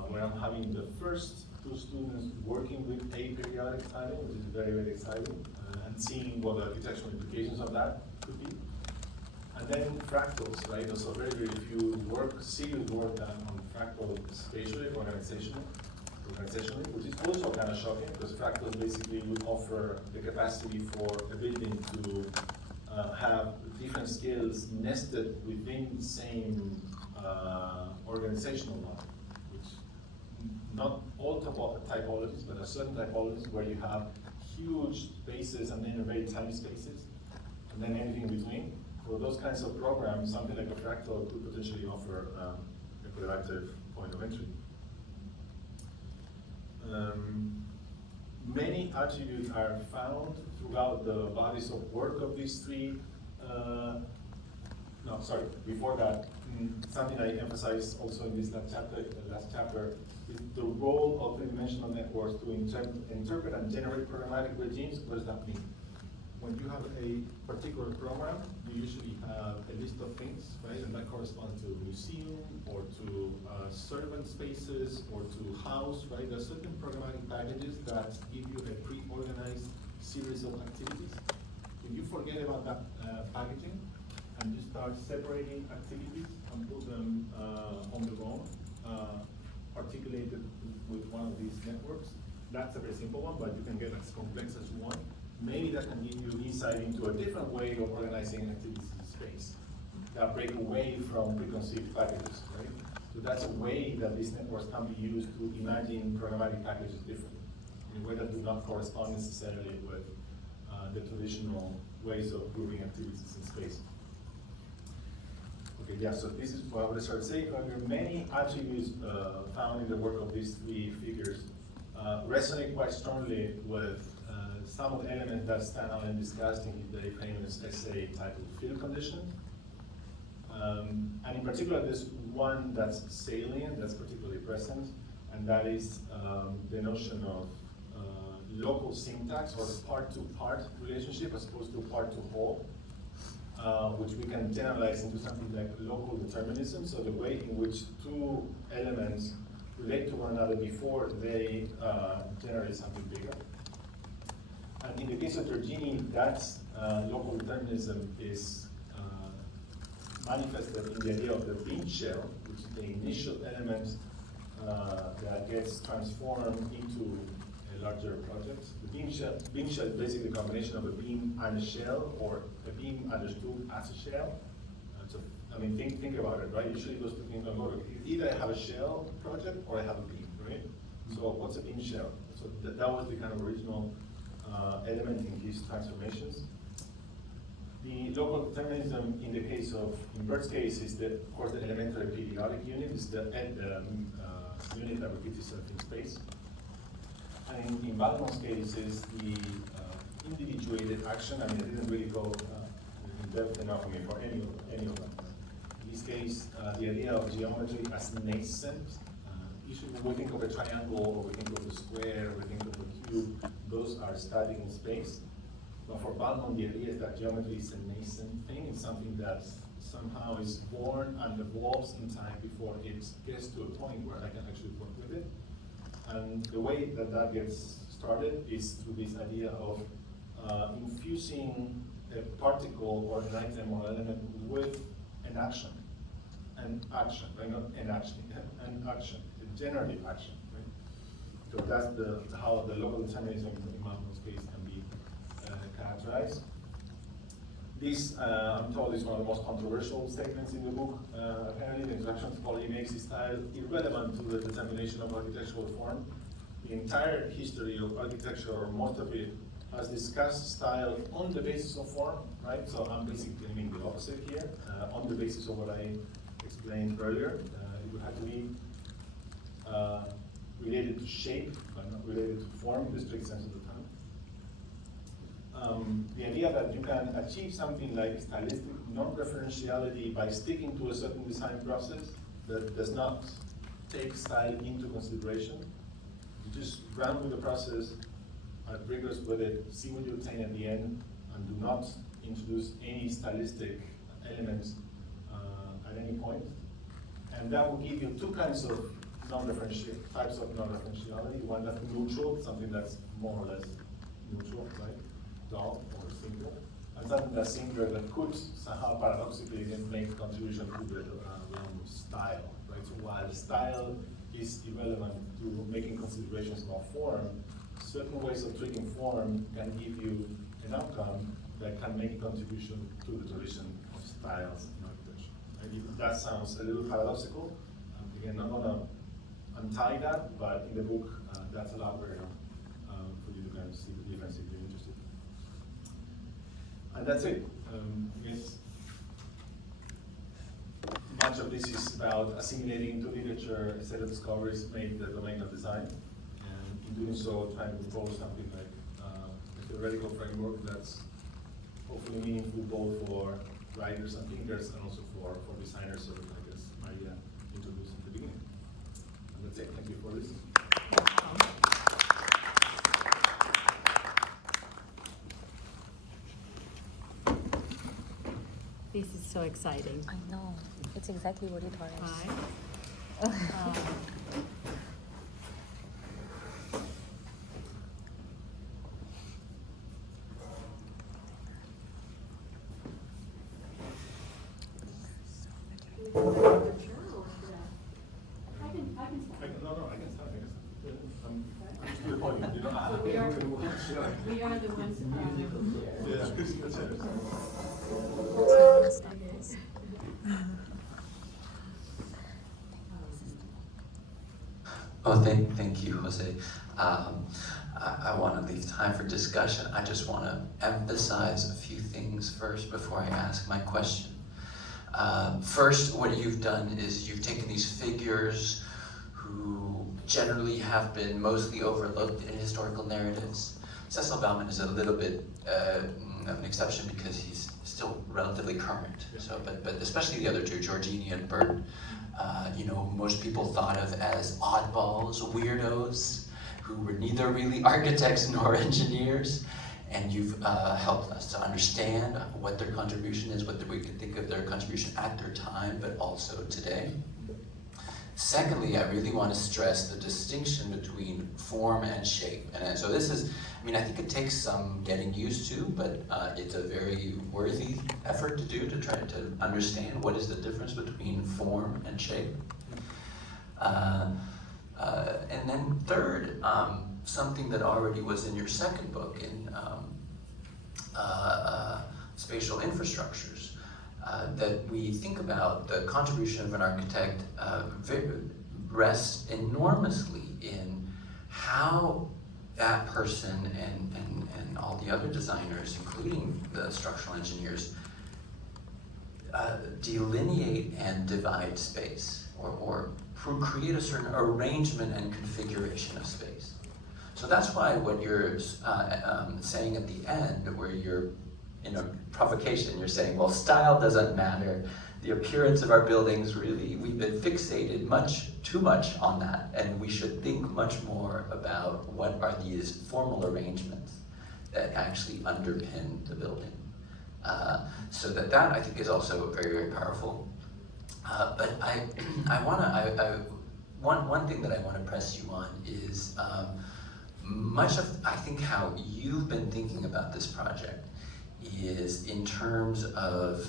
where I'm having the first 2 students working with aperiodic tiling, which is very exciting, and seeing what the architectural implications of that could be. And then fractals, right? So very few serious work done on fractal spatially, organizationally, which is also kind of shocking because fractals basically would offer the capacity for a building to have different skills nested within the same organizational model, which not all typologies, but a certain typologies where you have huge spaces and then very tiny spaces, and then anything in between. For those kinds of programs, something like a fractal could potentially offer a productive point of entry. Many attributes are found throughout the bodies of work of these 3. Before that, something I emphasized also in this last chapter, is the role of 3-dimensional networks to interpret and generate programmatic regimes. What does that mean? When you have a particular program, you usually have a list of things, right? And that corresponds to a museum or to servant spaces or to house, right? There are certain programmatic packages that give you a pre-organized series of activities. When you forget about that packaging and you start separating activities and put them on their own, articulated with one of these networks, that's a very simple one, but you can get as complex as you want. Maybe that can give you insight into a different way of organizing activities in space that break away from preconceived packages, right? So that's a way that these networks can be used to imagine programmatic packages differently, in a way that do not correspond necessarily with the traditional ways of grouping activities in space. Okay, yeah, so this is what I would start to say. There are many attributes found in the work of these 3 figures resonate quite strongly with some of the elements that stand out and discussed in his very famous essay titled Field Conditions. And in particular, there's one that's salient, that's particularly present, and that is the notion of local syntax or part-to-part relationship as opposed to part-to-whole, which we can generalize into something like local determinism, so the way in which 2 elements relate to one another before they generate something bigger. And in the case of Giorgini, that local determinism is manifested in the idea of the beam shell, which is the initial element that gets transformed into a larger project. The beam shell is basically a combination of a beam and a shell, or a beam understood as a shell. So, I mean, think about it, right? Usually those 2 things don't go together. Either I have a shell project or I have a beam, right? So what's a beam shell? So that was the kind of original element in these transformations. The local determinism in the case of, in Bert's case, is of course the elementary periodic unit, is the unit that repeats itself in space. And in Balmon's case is the individuated action. I mean, I didn't really go in depth enough for any of them. In this case, the idea of geometry as nascent. Usually when we think of a triangle, or we think of a square, or we think of a cube, those are static in space. But for Baldwin, the idea is that geometry is a nascent thing. It's something that somehow is born and evolves in time before it gets to a point where I can actually work with it. And the way that that gets started is through this idea of infusing a particle or an item or element with an action. An action, right? Not an action, an action, a generative action, right? So that's how the local determinism in multiple space can be characterized. This, I'm told, is one of the most controversial statements in the book. Apparently, the introduction to topology makes the style irrelevant to the determination of architectural form. The entire history of architecture, or most of it, has discussed style on the basis of form, right? So I'm basically claiming the opposite here, on the basis of what I explained earlier. It would have to be related to shape, but not related to form in the strict sense of the term. The idea that you can achieve something like stylistic non-referentiality by sticking to a certain design process that does not take style into consideration. You just run with the process, are rigorous with it, see what you obtain at the end, and do not introduce any stylistic elements at any point. And that will give you two kinds of types of non-referentiality. One that's neutral, something that's more or less neutral, right? Dull or singular. And something that's singular that could somehow paradoxically then make a contribution to the realm of style, right? So while style is irrelevant to making considerations about form, certain ways of treating form can give you an outcome that can make a contribution to the tradition of styles in architecture. Right? That sounds a little paradoxical. Again, I'm not going to untie that, but in the book, that's elaborated for you to kind of see the difference if you're interested. And that's it. Yes. Much of this is about assimilating into literature a set of discoveries made in the domain of design, and in doing so, trying to propose something like a theoretical framework that's hopefully meaningful both for writers and thinkers, and also for designers, sort of like as María introduced in the beginning. And that's it. Thank you for listening. This is so exciting. I know. It's exactly what you taught us. Right? We are the ones. Oh, thank you, Jose. I want to leave time for discussion. I just want to emphasize a few things first before I ask my question. First, what you've done is you've taken these figures who generally have been mostly overlooked in historical narratives. Cecil Bauman is a little bit of an exception because he's still relatively current. So, but especially the other two, Giorgini and Burt, most people thought of as oddballs, weirdos, who were neither really architects nor engineers. And you've helped us to understand what their contribution is, what we could think of their contribution at their time, but also today. Secondly, I really want to stress the distinction between form and shape. And so this is, I think it takes some getting used to, but it's a very worthy effort to do, to try to understand what is the difference between form and shape. And then third, something that already was in your second book, in spatial infrastructures, that we think about the contribution of an architect rests enormously in how that person and all the other designers, including the structural engineers, delineate and divide space, or create a certain arrangement and configuration of space. So that's why what you're saying at the end, where you're in a provocation, you're saying, well, style doesn't matter. The appearance of our buildings, really, we've been fixated too much on that, and we should think much more about what are these formal arrangements that actually underpin the building. So that I think is also very, very powerful. But one thing that I want to press you on is much of, I think, how you've been thinking about this project is in terms of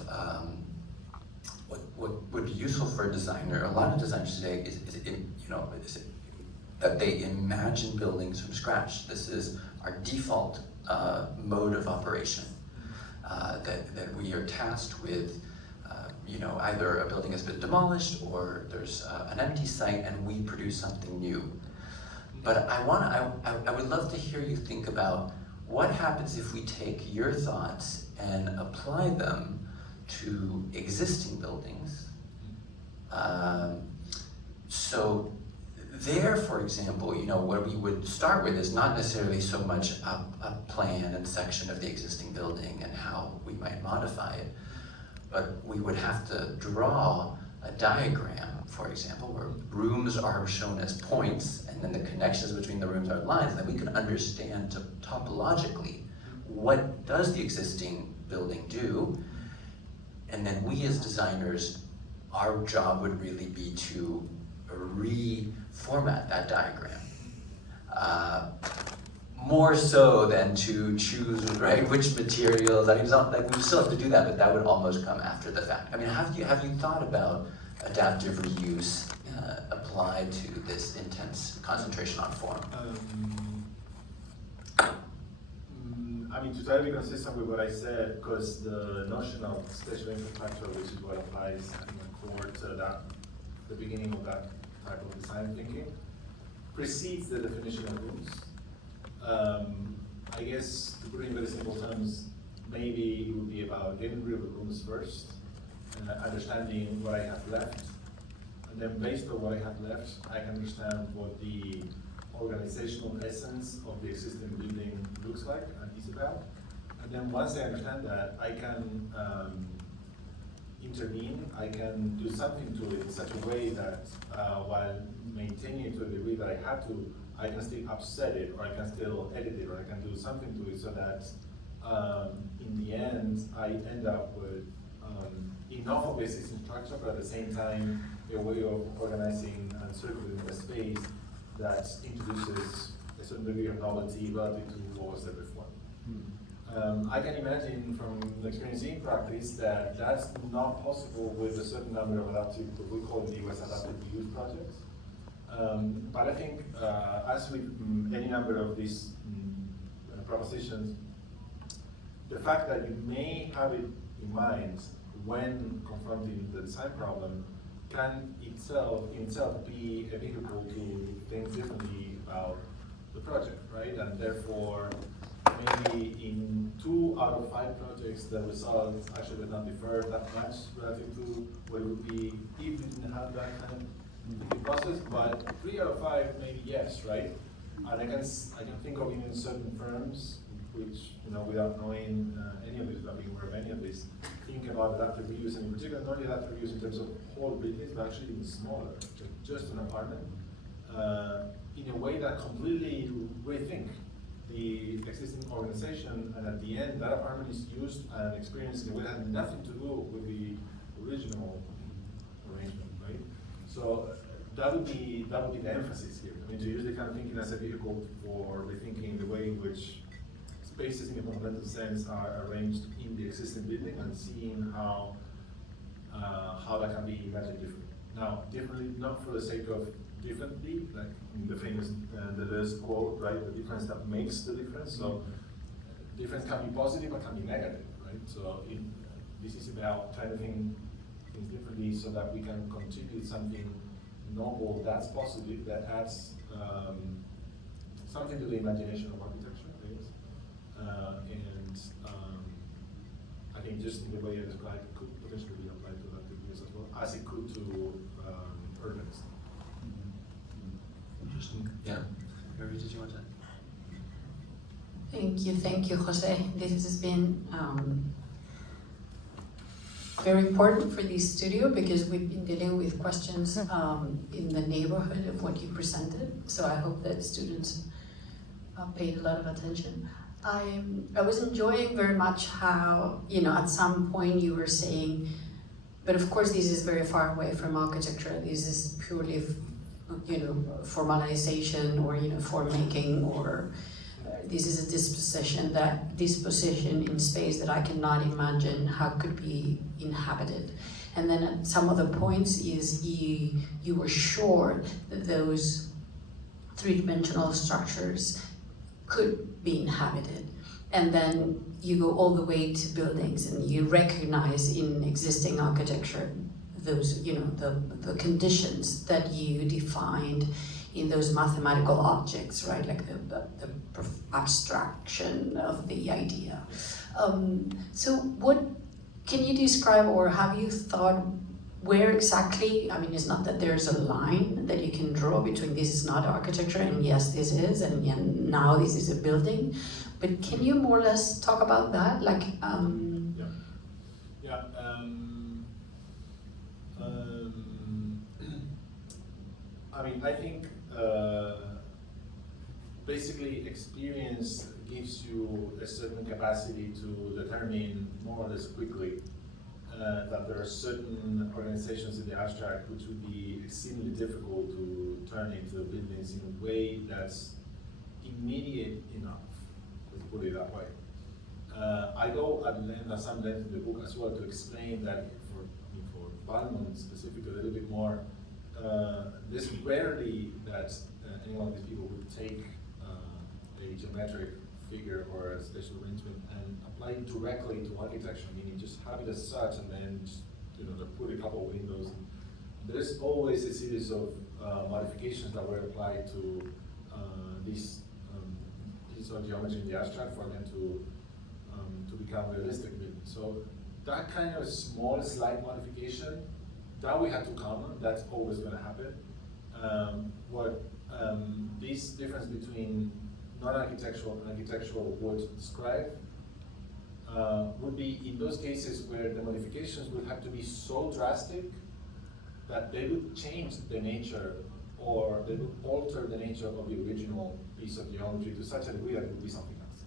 what would be useful for a designer. A lot of designers today is that they imagine buildings from scratch. This is our default mode of operation. That we are tasked with, either a building has been demolished or there's an empty site and we produce something new. But I would love to hear you think about what happens if we take your thoughts and apply them to existing buildings. So there, for example, what we would start with is not necessarily so much a plan and section of the existing building and how we might modify it, but we would have to draw a diagram, for example, where rooms are shown as points and then the connections between the rooms are lines, and then we can understand topologically what does the existing building do, and then we as designers, our job would really be to reformat that diagram. More so than to choose, right, which materials. I mean, it's not, like, we still have to do that, but that would almost come after the fact. I mean, have you thought about adaptive reuse applied to this intense concentration on form? I mean, to try to be consistent with what I said, because the notion of spatial infrastructure, which is what applies at the core to the beginning of that type of design thinking, precedes the definition of rooms. I guess, to put it in very simple terms, maybe it would be about getting rid of the rooms first, understanding what I have left, and then based on what I have left, I can understand what the organizational essence of the existing building looks like and is about. And then once I understand that, I can intervene, I can do something to it in such a way that while maintaining it to the degree that I have to, I can still upset it, or I can still edit it, or I can do something to it so that in the end, I end up with enough of the existing structure, but at the same time, a way of organizing and circulating the space that introduces a certain degree of novelty relative to what was there before. I can imagine from the experience in practice that that's not possible with a certain number of adaptive, what we call in the US adaptive reuse projects. But I think, as with any number of these propositions, the fact that you may have it in mind when confronting the design problem can in itself be a vehicle to think differently about the project, right? And therefore, maybe in 2 out of 5 projects, the results actually did not differ that much relative to what it would be if you didn't have that kind of thinking process. But 3 out of 5, maybe yes, right? And I can think of even certain firms which, without knowing any of this, without being aware of any of this, think about adaptive reuse, and in particular, not only adaptive reuse in terms of whole buildings, but actually even smaller, just an apartment, in a way that completely rethink the existing organization, and at the end, that apartment is used and experienced in a way that has nothing to do with the original arrangement, right? So that would be the emphasis here. I mean, to use the kind of thinking as a vehicle for rethinking the way in which spaces in a fundamental sense are arranged in the existing building and seeing how that can be imagined differently. Now, differently, not for the sake of differently, like in the famous Deleuze quote, right? The difference that makes the difference. So difference can be positive but can be negative, right? So this is about trying to think things differently so that we can contribute something novel that's positive, that adds something to the imagination of architecture, I guess. I think just in the way I described, it could potentially be applied to adaptive reuse as well, as it could to urbanism. Interesting. Yeah. María, did you want to? Thank you, Jose. This has been very important for this studio because we've been dealing with questions in the neighborhood of what you presented. So I hope that students paid a lot of attention. I was enjoying very much how, you know, at some point you were saying, but of course this is very far away from architecture. This is purely, you know, formalization or, you know, form making, or this is a disposition in space that I cannot imagine how could be inhabited. And then at some other points is you were sure that those three-dimensional structures could be inhabited. And then you go all the way to buildings and you recognize in existing architecture those, you know, the conditions that you defined in those mathematical objects, right? Like the abstraction of the idea. So what can you describe, or have you thought where exactly, I mean, it's not that there's a line that you can draw between this is not architecture and yes, this is, and now this is a building, but can you more or less talk about that? Like, I mean, I think basically experience gives you a certain capacity to determine more or less quickly that there are certain organizations in the abstract which would be extremely difficult to turn into buildings in a way that's immediate enough, let's put it that way. I go at some length in the book as well to explain that for Balmond specifically a little bit more, there's rarely that any one of these people would take a geometric figure or a spatial arrangement and apply it directly to architecture, meaning just have it as such and then just, you know, put a couple of windows. There's always a series of modifications that were applied to these pieces of geometry in the abstract for them to become realistic buildings. So that kind of small, slight modification, that we have to common, that's always going to happen. This difference between non-architectural and architectural would describe would be in those cases where the modifications would have to be so drastic that they would change the nature, or they would alter the nature of the original piece of geometry to such a degree that it would be something else.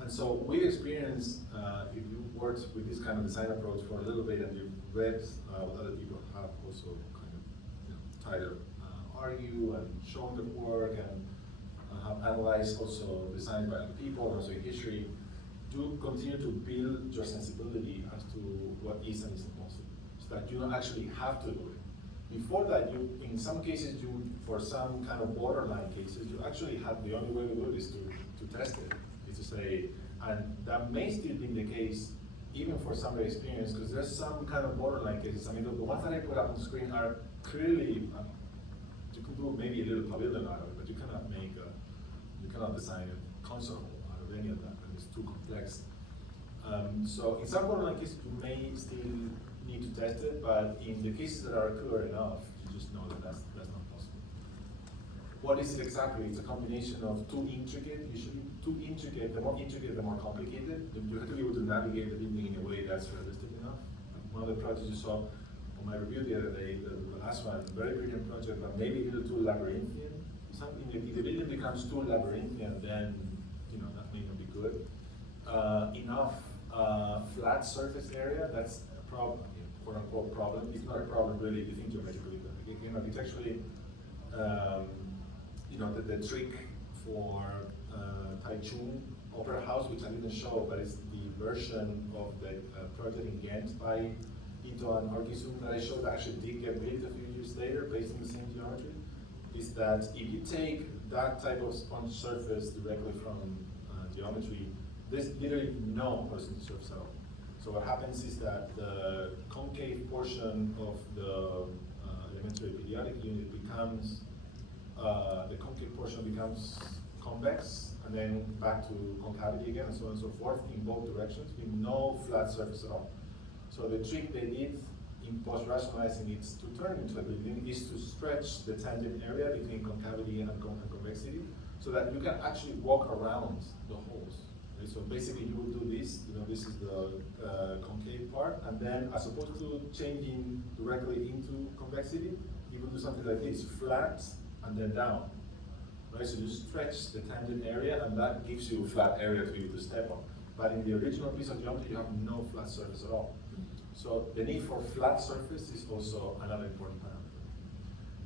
And so we experienced, if you worked with this kind of design approach for a little bit and you've read what other people have also kind of, you know, tried to argue and shown the work and have analyzed also design by other people and also in history, do continue to build your sensibility as to what is and isn't possible, so that you don't actually have to do it. Before that, you, in some cases, for some kind of borderline cases, you actually have the only way to do it is to test it, is to say, and that may still be the case even for some experience, because there's some kind of borderline cases. I mean, the ones that I put up on the screen are clearly, you could do maybe a little pavilion out of it, but you cannot design a console out of any of that, and it's too complex. So in some borderline cases, you may still need to test it, but in the cases that are clear enough, you just know that that's not possible. What is it exactly? It's a combination of too intricate, usually too intricate, the more complicated. You have to be able to navigate the building in a way that's realistic enough. One of the projects you saw on my review the other day, the last one, very brilliant project, but maybe a little too labyrinthian. Something, if the building becomes too labyrinthian, then, you know, that may not be good. Enough flat surface area, that's a problem, quote unquote problem. It's not a problem really if you think geometrically, but again, architecturally, you know, the trick for Taichung Opera House, which I didn't show, but it's the version of the project in Ghent by Ito and Argisum that I showed, actually did get built a few years later based on the same geometry, is that if you take that type of sponge surface directly from geometry, there's literally no horizontal surface at all. So what happens is that the concave portion of the elementary periodic unit becomes, the concave portion becomes convex, and then back to concavity again, and so on and so forth, in both directions, with no flat surface at all. So the trick they did in post-rationalizing it to turn into a building is to stretch the tangent area between concavity and convexity, so that you can actually walk around the holes. Okay? So basically you will do this, you know, this is the concave part, and then as opposed to changing directly into convexity, you will do something like this, flat and then down. right? So you stretch the tangent area, and that gives you a flat area to be able to step on. But in the original piece of geometry, you have no flat surface at all. So the need for flat surface is also another important parameter.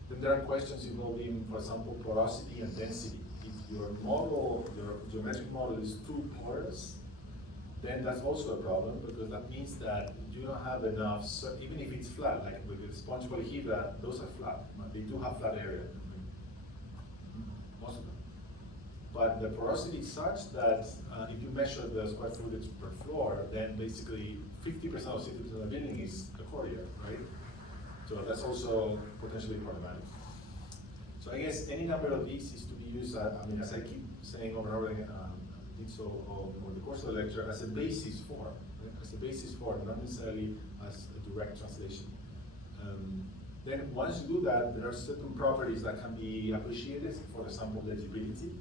Then there are questions involving, for example, porosity and density. If your model, your geometric model is too porous, then that's also a problem, because that means that you don't have enough, even if it's flat, like with the sponge polyhedra, those are flat, but they do have flat area, most of them. But the porosity is such that if you measure the square footage per floor, then basically 50% or 60% of the building is a corridor, right? So that's also potentially problematic. So I guess any number of these is to be used, I mean, as I keep saying over and over again, did so over the course of the lecture, as a basis for, right? As a basis for, not necessarily as a direct translation. Then once you do that, there are certain properties that can be appreciated, for example, legibility.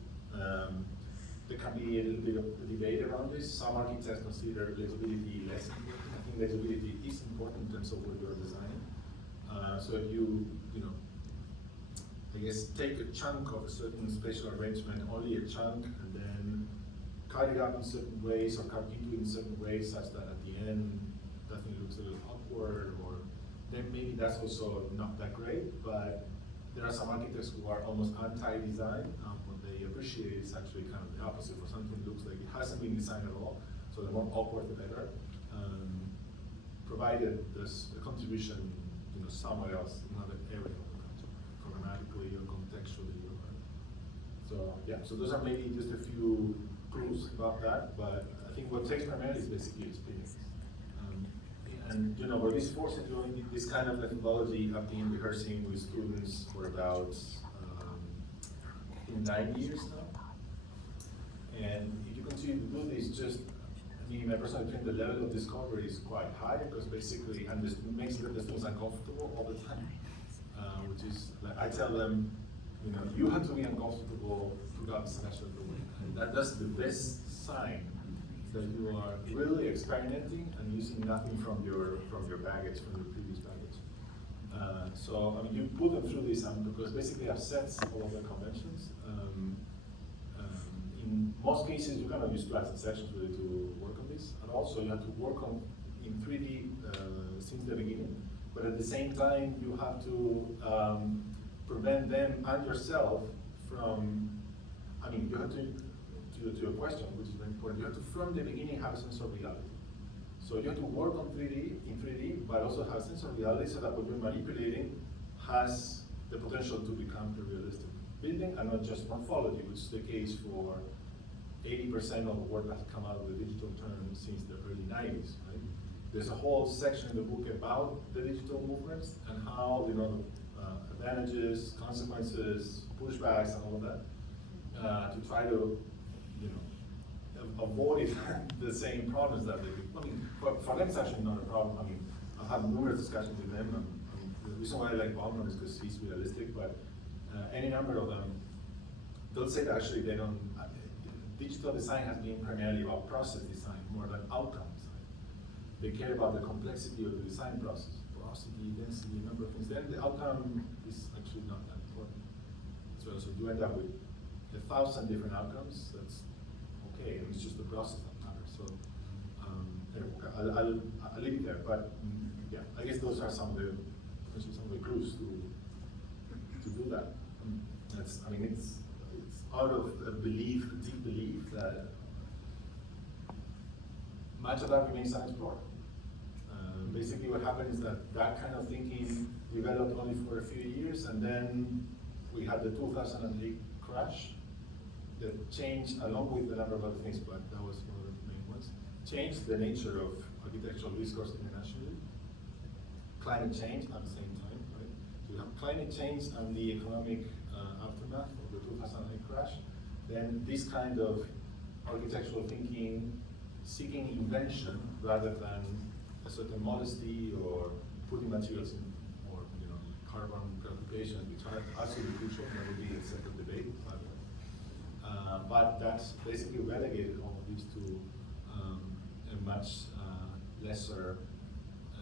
There can be a little bit of debate around this. Some architects consider legibility less important. I think legibility is important in terms of what you're designing. So if you I guess, take a chunk of a certain spatial arrangement, only a chunk, and then cut it up in certain ways, or cut into it in certain ways, such that at the end, that thing looks a little awkward, or then maybe that's also not that great, but there are some architects who are almost anti-design. What they appreciate is actually kind of the opposite. For something that looks like it hasn't been designed at all, so the more awkward, the better, provided there's a contribution somewhere else, another area. Programmatically or contextually, so yeah. So those are maybe just a few clues about that. But I think what takes primarily is basically experience. And for this course, this kind of methodology, I've been rehearsing with students for about 9 years now. And if you continue to do this, in my personal opinion, the level of discovery is quite high, because basically, and this makes the students uncomfortable all the time. Which is, like, I tell them, you have to be uncomfortable throughout the semester of the week. And that's the best sign that you are really experimenting and using nothing from your baggage, from your previous baggage. So, you put them through this, because basically I've set all of the conventions. In most cases, you cannot use class sessions really to work on this. And also, you have to work on in 3D since the beginning. But at the same time, you have to prevent them and yourself from, you have to your question, which is very important, you have to, from the beginning, have a sense of reality. So you have to work on 3D, but also have a sense of reality, so that what you're manipulating has the potential to become a realistic building, and not just morphology, which is the case for 80% of the work that's come out of the digital turn since the early 90s, right? There's a whole section in the book about the digital movements and how, advantages, consequences, pushbacks, and all of that, to try to, avoid the same problems that they. For them, it's actually not a problem. I've had numerous discussions with them. The reason why I like Bauman is because he's realistic, but any number of them, they'll say that actually they don't. Digital design has been primarily about process design more than outcome design. They care about the complexity of the design process, porosity, density, a number of things. Then the outcome is actually not that important. So you end up with 1,000 different outcomes. That's okay, and it's just the process that matters. So anyway, I'll leave it there. But yeah, I guess those are some of the clues to do that. It's out of a deep belief that much of that remains unexplored. Basically what happened is that kind of thinking developed only for a few years, and then we had the 2008 crash that changed, along with a number of other things, but that was one of the main ones, changed the nature of architectural discourse internationally. Climate change at the same time, right? So you have climate change and the economic aftermath of the 2008 crash. Then this kind of architectural thinking, seeking invention rather than a certain modesty or putting materials in, or carbon preoccupation, which are absolutely crucial. That would be a separate debate, but that's basically relegated all of these to a much lesser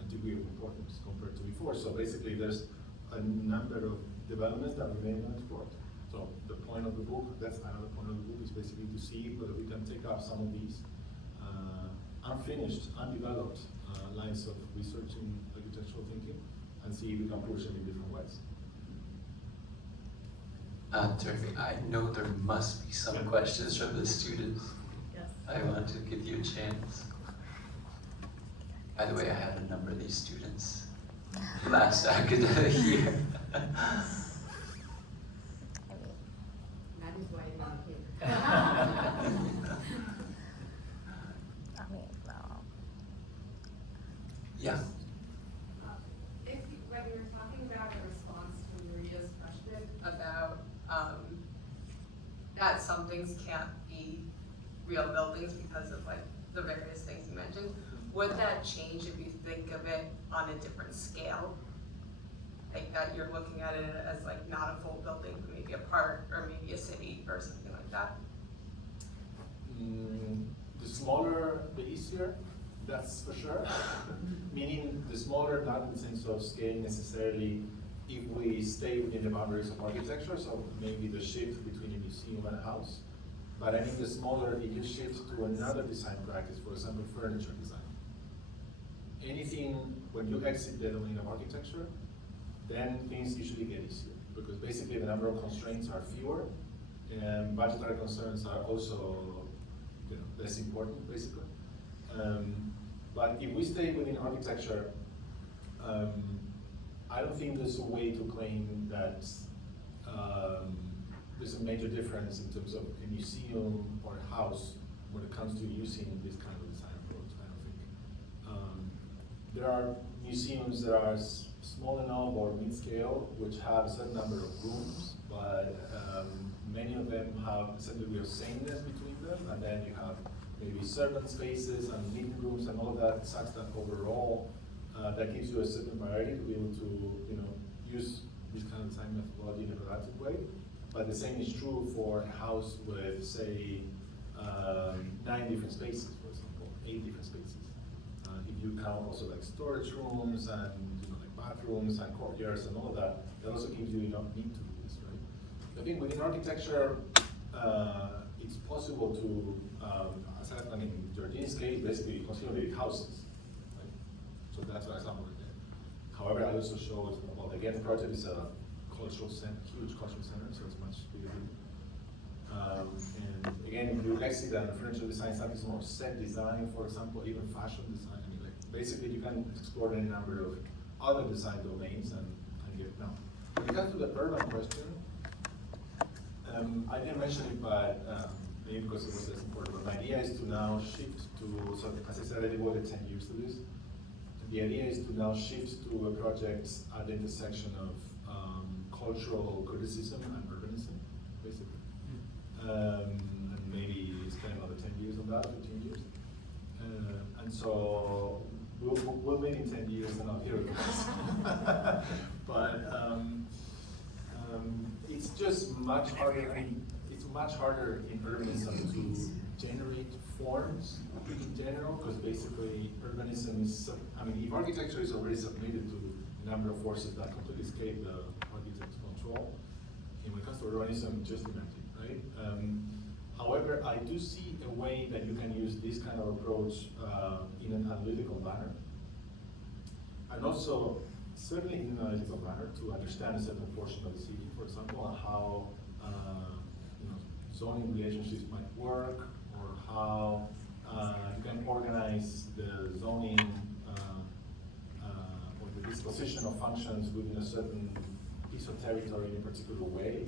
degree of importance compared to before. So basically, there's a number of developments that remain unexplored. So the point of the book, that's another point of the book, is basically to see whether we can take up some of these unfinished, undeveloped lines of research in architectural thinking and see if we can push them in different ways. Terrific. I know there must be some questions from the students. Yes. I want to give you a chance. By the way, I had a number of these students last academic year. That is why I'm here. I mean, Yeah. When you were talking about a response to Maria's question about that some things can't be real buildings because of like the various things you mentioned, would that change if you think of it on a different scale? Like that you're looking at it as like not a full building, but maybe a park or maybe a city or something like that? The smaller, the easier, that's for sure. Meaning the smaller, not in the sense of scale necessarily, if we stay within the boundaries of architecture, so maybe the shift between a museum and a house. But I mean the smaller, if you shift to another design practice, for example, furniture design. Anything, when you exit the domain of architecture, then things usually get easier, because basically the number of constraints are fewer, and budgetary concerns are also, you know, less important, basically. But if we stay within architecture, I don't think there's a way to claim that there's a major difference in terms of a museum or a house when it comes to using this kind of design approach. I don't think. There are museums that are small enough or mid-scale, which have a certain number of rooms, but many of them have a certain degree of sameness between them, and then you have maybe servant spaces and meeting rooms and all that, such that overall that gives you a certain variety to be able to, you know, use this kind of design methodology in a productive way. But the same is true for a house with, say, 9 different spaces, for example, 8 different spaces. If you count also like storage rooms and, you know, like bathrooms and courtyards and all of that, that also gives you enough need to do this, right? I think within architecture, it's possible to, I mean, in Jardin's case, basically consider it houses, right? So that's an example right there. However, I also showed, well, the Ghent project is a cultural center, huge cultural center, so it's much bigger. And again, if you exit and furniture design, something more set design, for example, even fashion design. I mean, like, basically, you can explore any number of other design domains and get it now. When it comes to the urban question, I didn't mention it, but maybe because it was less important, but my idea is to now shift to, so as I said, I devoted 10 years to this. The idea is to now shift to a project at the intersection of cultural criticism and urbanism, basically. And maybe spend another 10 years on that, 15 years. And so we'll meet in 10 years and I'll hear it. But it's just much harder. I mean, it's much harder in urbanism to generate forms in general, because basically urbanism is, I mean, if architecture is already submitted to a number of forces that completely escape the architect's control, and when it comes to urbanism, just imagine, right? However, I do see a way that you can use this kind of approach in an analytical manner, and also certainly in an analytical manner to understand a certain portion of the city, for example, and how you know, zoning relationships might work, or how you can organize the zoning or the disposition of functions within a certain piece of territory in a particular way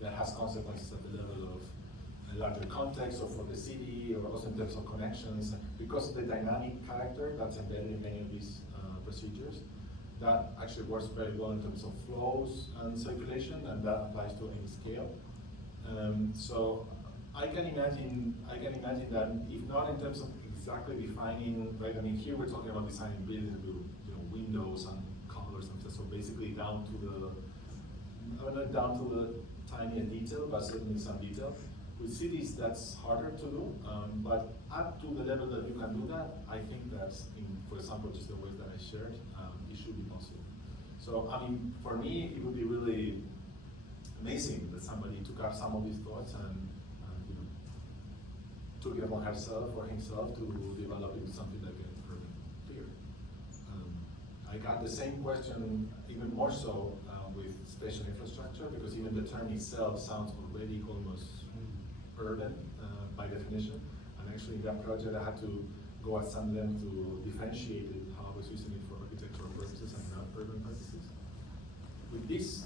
that has consequences at the level of a larger context, or for the city, or also in terms of connections. Because of the dynamic character that's embedded in many of these procedures, that actually works very well in terms of flows and circulation, and that applies to any scale. So I can imagine that, if not in terms of exactly defining, right? I mean, here we're talking about designing buildings with, you know, windows and colors and stuff. So basically down to the, not down to the tiniest detail, but certainly some detail. With cities, that's harder to do, but up to the level that you can do that, I think that's, for example, just the ways that I shared, it should be possible. So, I mean, for me, it would be really amazing that somebody took up some of these thoughts and you know, took it upon herself or himself to develop into something like an urban theory. I got the same question, even more so with spatial infrastructure, because even the term itself sounds already almost urban by definition. And actually in that project I had to go at some length to differentiate it, how I was using it for architectural purposes and not urban purposes. With this,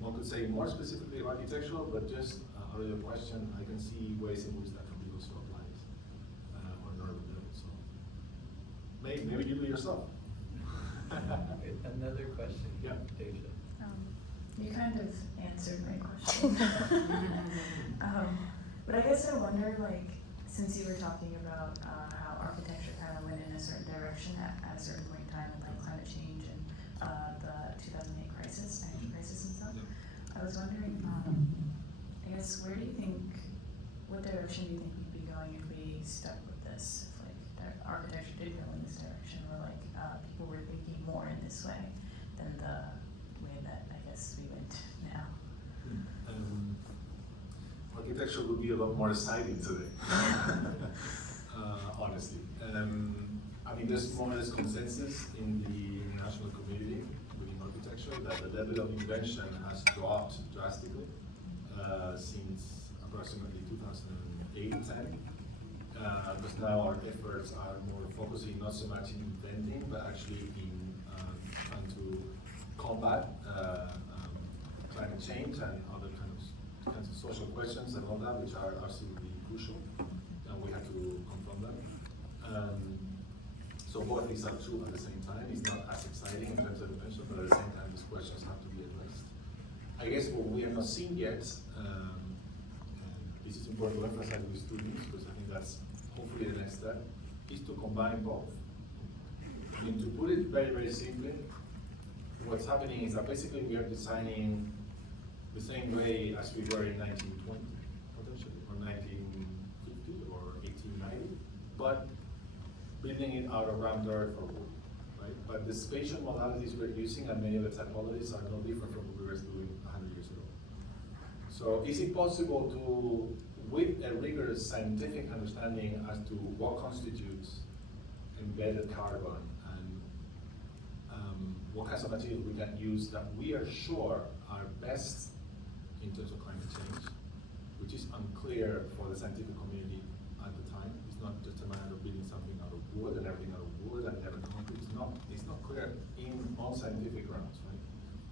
one could say more specifically architectural, but just out of your question, I can see ways in which that can be also applied on an urban level. So maybe you do it yourself. Another question. Yeah. Deja. You kind of answered my question. But I guess I wonder, like, since you were talking about how architecture kind of went in a certain direction at a certain point in time, like climate change and the 2008 crisis, financial crisis and stuff, I was wondering, I guess, what direction do you think we'd be going if we stuck with this? If, like, architecture did go in this direction, or like people were thinking more in this way than the way that I guess we went now. Architecture would be a lot more exciting today, honestly. I mean, there's more or less consensus in the international community within architecture that the level of invention has dropped drastically since approximately 2008-10. Because now our efforts are more focusing not so much in inventing, but actually in trying to combat climate change and other kinds of social questions and all that, which are absolutely crucial, and we have to confront them. So both things are true at the same time. It's not as exciting in terms of invention, but at the same time, these questions have to be addressed. I guess what we have not seen yet, and this is important to emphasize with students, because I think that's hopefully the next step, is to combine both. I mean, to put it very, very simply, what's happening is that basically we are designing the same way as we were in 1920, potentially, or 1950, or 1890, but building it out of rammed earth or wood, right? But the spatial modalities we're using and many of the typologies are no different from what we were doing 100 years ago. So is it possible to, with a rigorous scientific understanding as to what constitutes embedded carbon and what kinds of materials we can use that we are sure are best in terms of climate change, which is unclear for the scientific community at the time. It's not just a matter of building something out of wood and everything out of wood and everything concrete. It's not clear in all scientific grounds, right?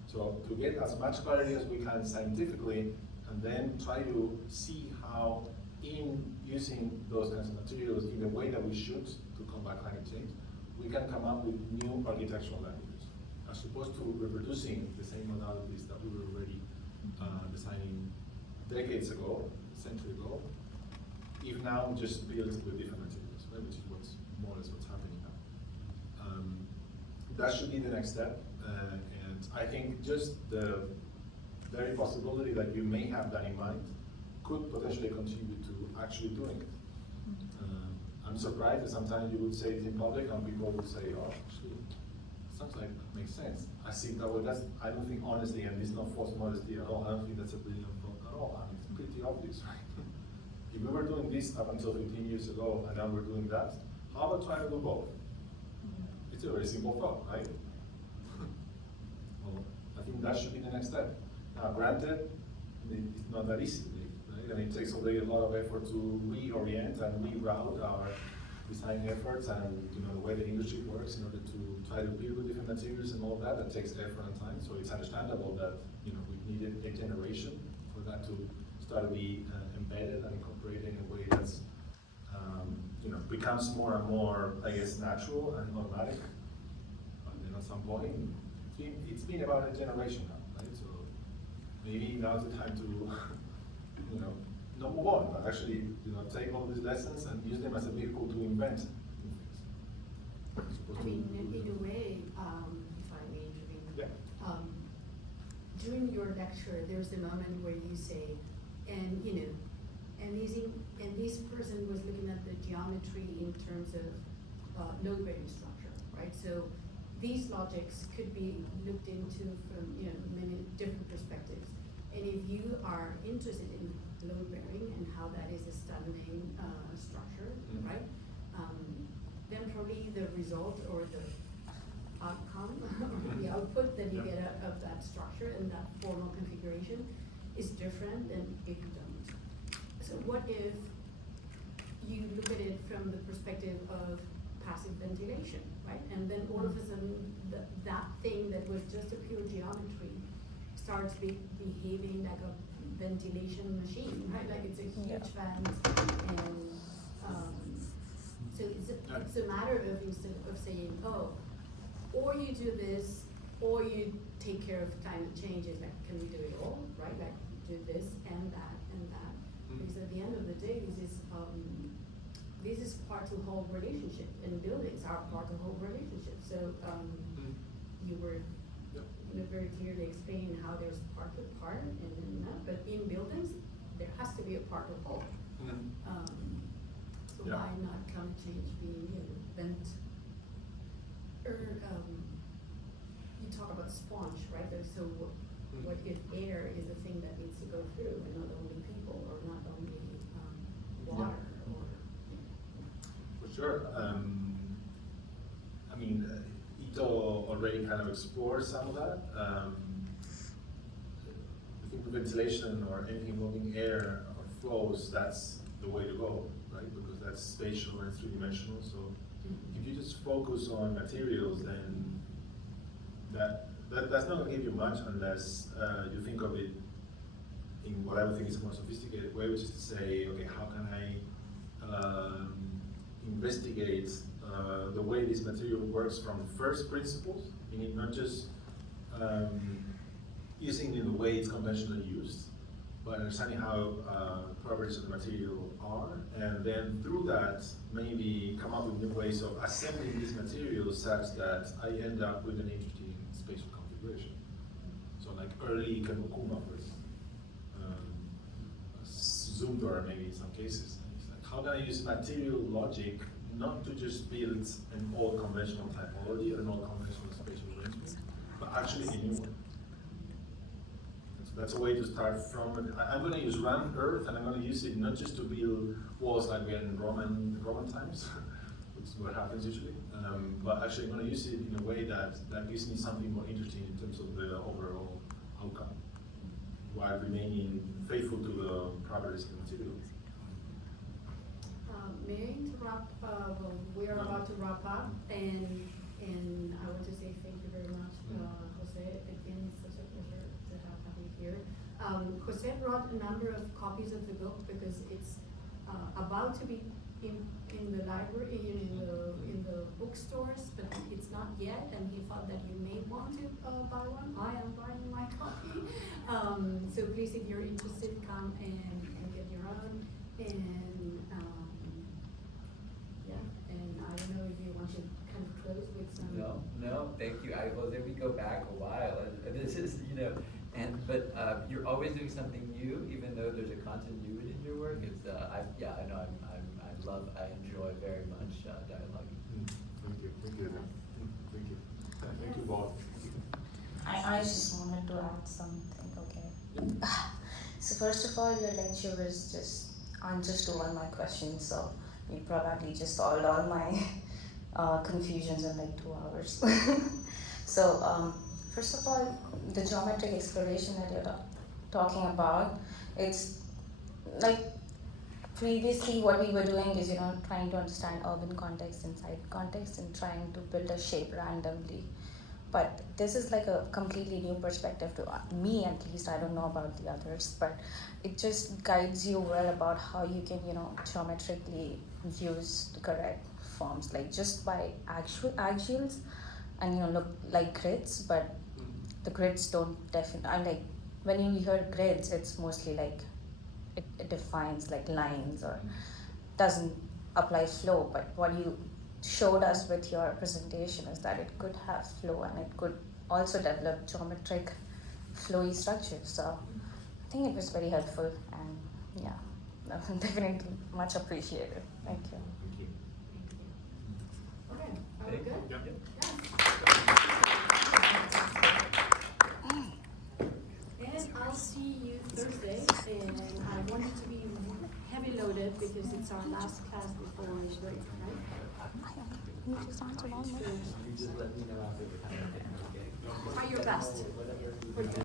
So to get as much clarity as we can scientifically, and then try to see how in using those kinds of materials in the way that we should to combat climate change, we can come up with new architectural languages, as opposed to reproducing the same modalities that we were already designing decades ago, a century ago, if now just built with different materials, right? Which is what's more or less what's happening now. That should be the next step, and I think just the very possibility that you may have that in mind could potentially contribute to actually doing it. I'm surprised that sometimes you would say it in public and people would say, oh, actually, sounds like it makes sense. I think that, well, I don't think honestly, and this is not false modesty at all, I don't think that's a brilliant thought at all. I mean, it's pretty obvious, right? If we were doing this up until 15 years ago and now we're doing that, how about trying to do both? It's a very simple thought, right? Well, I think that should be the next step. Now, granted, it's not that easy, right? And it takes already a lot of effort to reorient and reroute our design efforts and the way the industry works in order to try to build with different materials and all that. That takes effort and time. So it's understandable that we've needed a generation for that to start to be embedded and incorporated in a way that's becomes more and more, I guess, natural and automatic. And then at some point, it's been about a generation now, right? So maybe now's the time to, not move on, but actually, take all these lessons and use them as a vehicle to invent new things. I mean, in a way, if I may intervene, yeah. During your lecture, there's the moment where you say, and this person was looking at the geometry in terms of node gradient structure, right? So these logics could be looked into from many different perspectives. And if you are interested in load bearing and how that is a standing structure, right? Then probably the result or the outcome or the output that you get out of that structure and that formal configuration is different than if you don't. So what if you look at it from the perspective of passive ventilation, right? And then all of a sudden, that thing that was just a pure geometry starts behaving like a ventilation machine, right? Like it's a huge vent, and so it's a matter of, instead of saying, oh, or you do this, or you take care of climate change, it's like, can we do it all, right? Like do this and that and that. Because at the end of the day, this is part of the whole relationship, and buildings are part of the whole relationship. So you were very clearly explaining how there's part of part and that, but in buildings there has to be a part of whole. So why not climate change being vent? You talk about sponge, right? So what if air is the thing that needs to go through, and not only people, or not only water, or For sure. I mean, Ito already kind of explored some of that. I think for ventilation or anything involving air or flows, that's the way to go, right? Because that's spatial and three-dimensional. So if you just focus on materials, then that's not going to give you much unless you think of it in what I would think is a more sophisticated way, which is to say, okay, how can I investigate the way this material works from first principles, meaning not just using it in the way it's conventionally used, but understanding how properties of the material are, and then through that, maybe come up with new ways of assembling these materials such that I end up with an interesting spatial configuration. So like early Kamukuma, for example, zoom door maybe in some cases. It's like, how can I use material logic not to just build an old conventional typology or an old conventional spatial arrangement, but actually a new one. That's a way to start from. I'm going to use round earth, and I'm going to use it not just to build walls like we had in Roman times, which is what happens usually, but actually I'm going to use it in a way that gives me something more interesting in terms of the overall outcome, while remaining faithful to the properties of the material. may I interrupt? Well, we are about to wrap up, and I want to say thank you very much, Jose. Again, it's such a pleasure to have you here. Jose brought a number of copies of the book because it's about to be in the library, in the bookstores, but it's not yet, and he thought that you may want to buy one. I am buying my copy. So please, if you're interested, come and get your own. And yeah, and I don't know if you want to kind of close with some. No, thank you. Jose, we go back a while, and this is, but you're always doing something new, even though there's a continuity in your work. It's, I enjoy very much dialogue. Thank you. Thank you both. I just wanted to add something, okay? So first of all, your lecture was just answers to all my questions, so you probably just solved all my confusions in like 2 hours. So first of all, the geometric exploration that you're talking about, it's like previously what we were doing is, trying to understand urban context and site context and trying to build a shape randomly. But this is like a completely new perspective to me, at least. I don't know about the others, but it just guides you well about how you can, geometrically use the correct forms, like just by actuals and, look like grids, but the grids don't definitely, when you hear grids, it's mostly like, it defines like lines or doesn't apply flow, but what you showed us with your presentation is that it could have flow and it could also develop geometric flowy structures. So I think it was very helpful, and yeah, definitely much appreciated. Thank you. Okay, are we good? Yep. And I'll see you Thursday, and I want it to be heavy loaded because it's our last class before break, right? You just answered all my questions. You just let me know after the time. Okay. Try your best.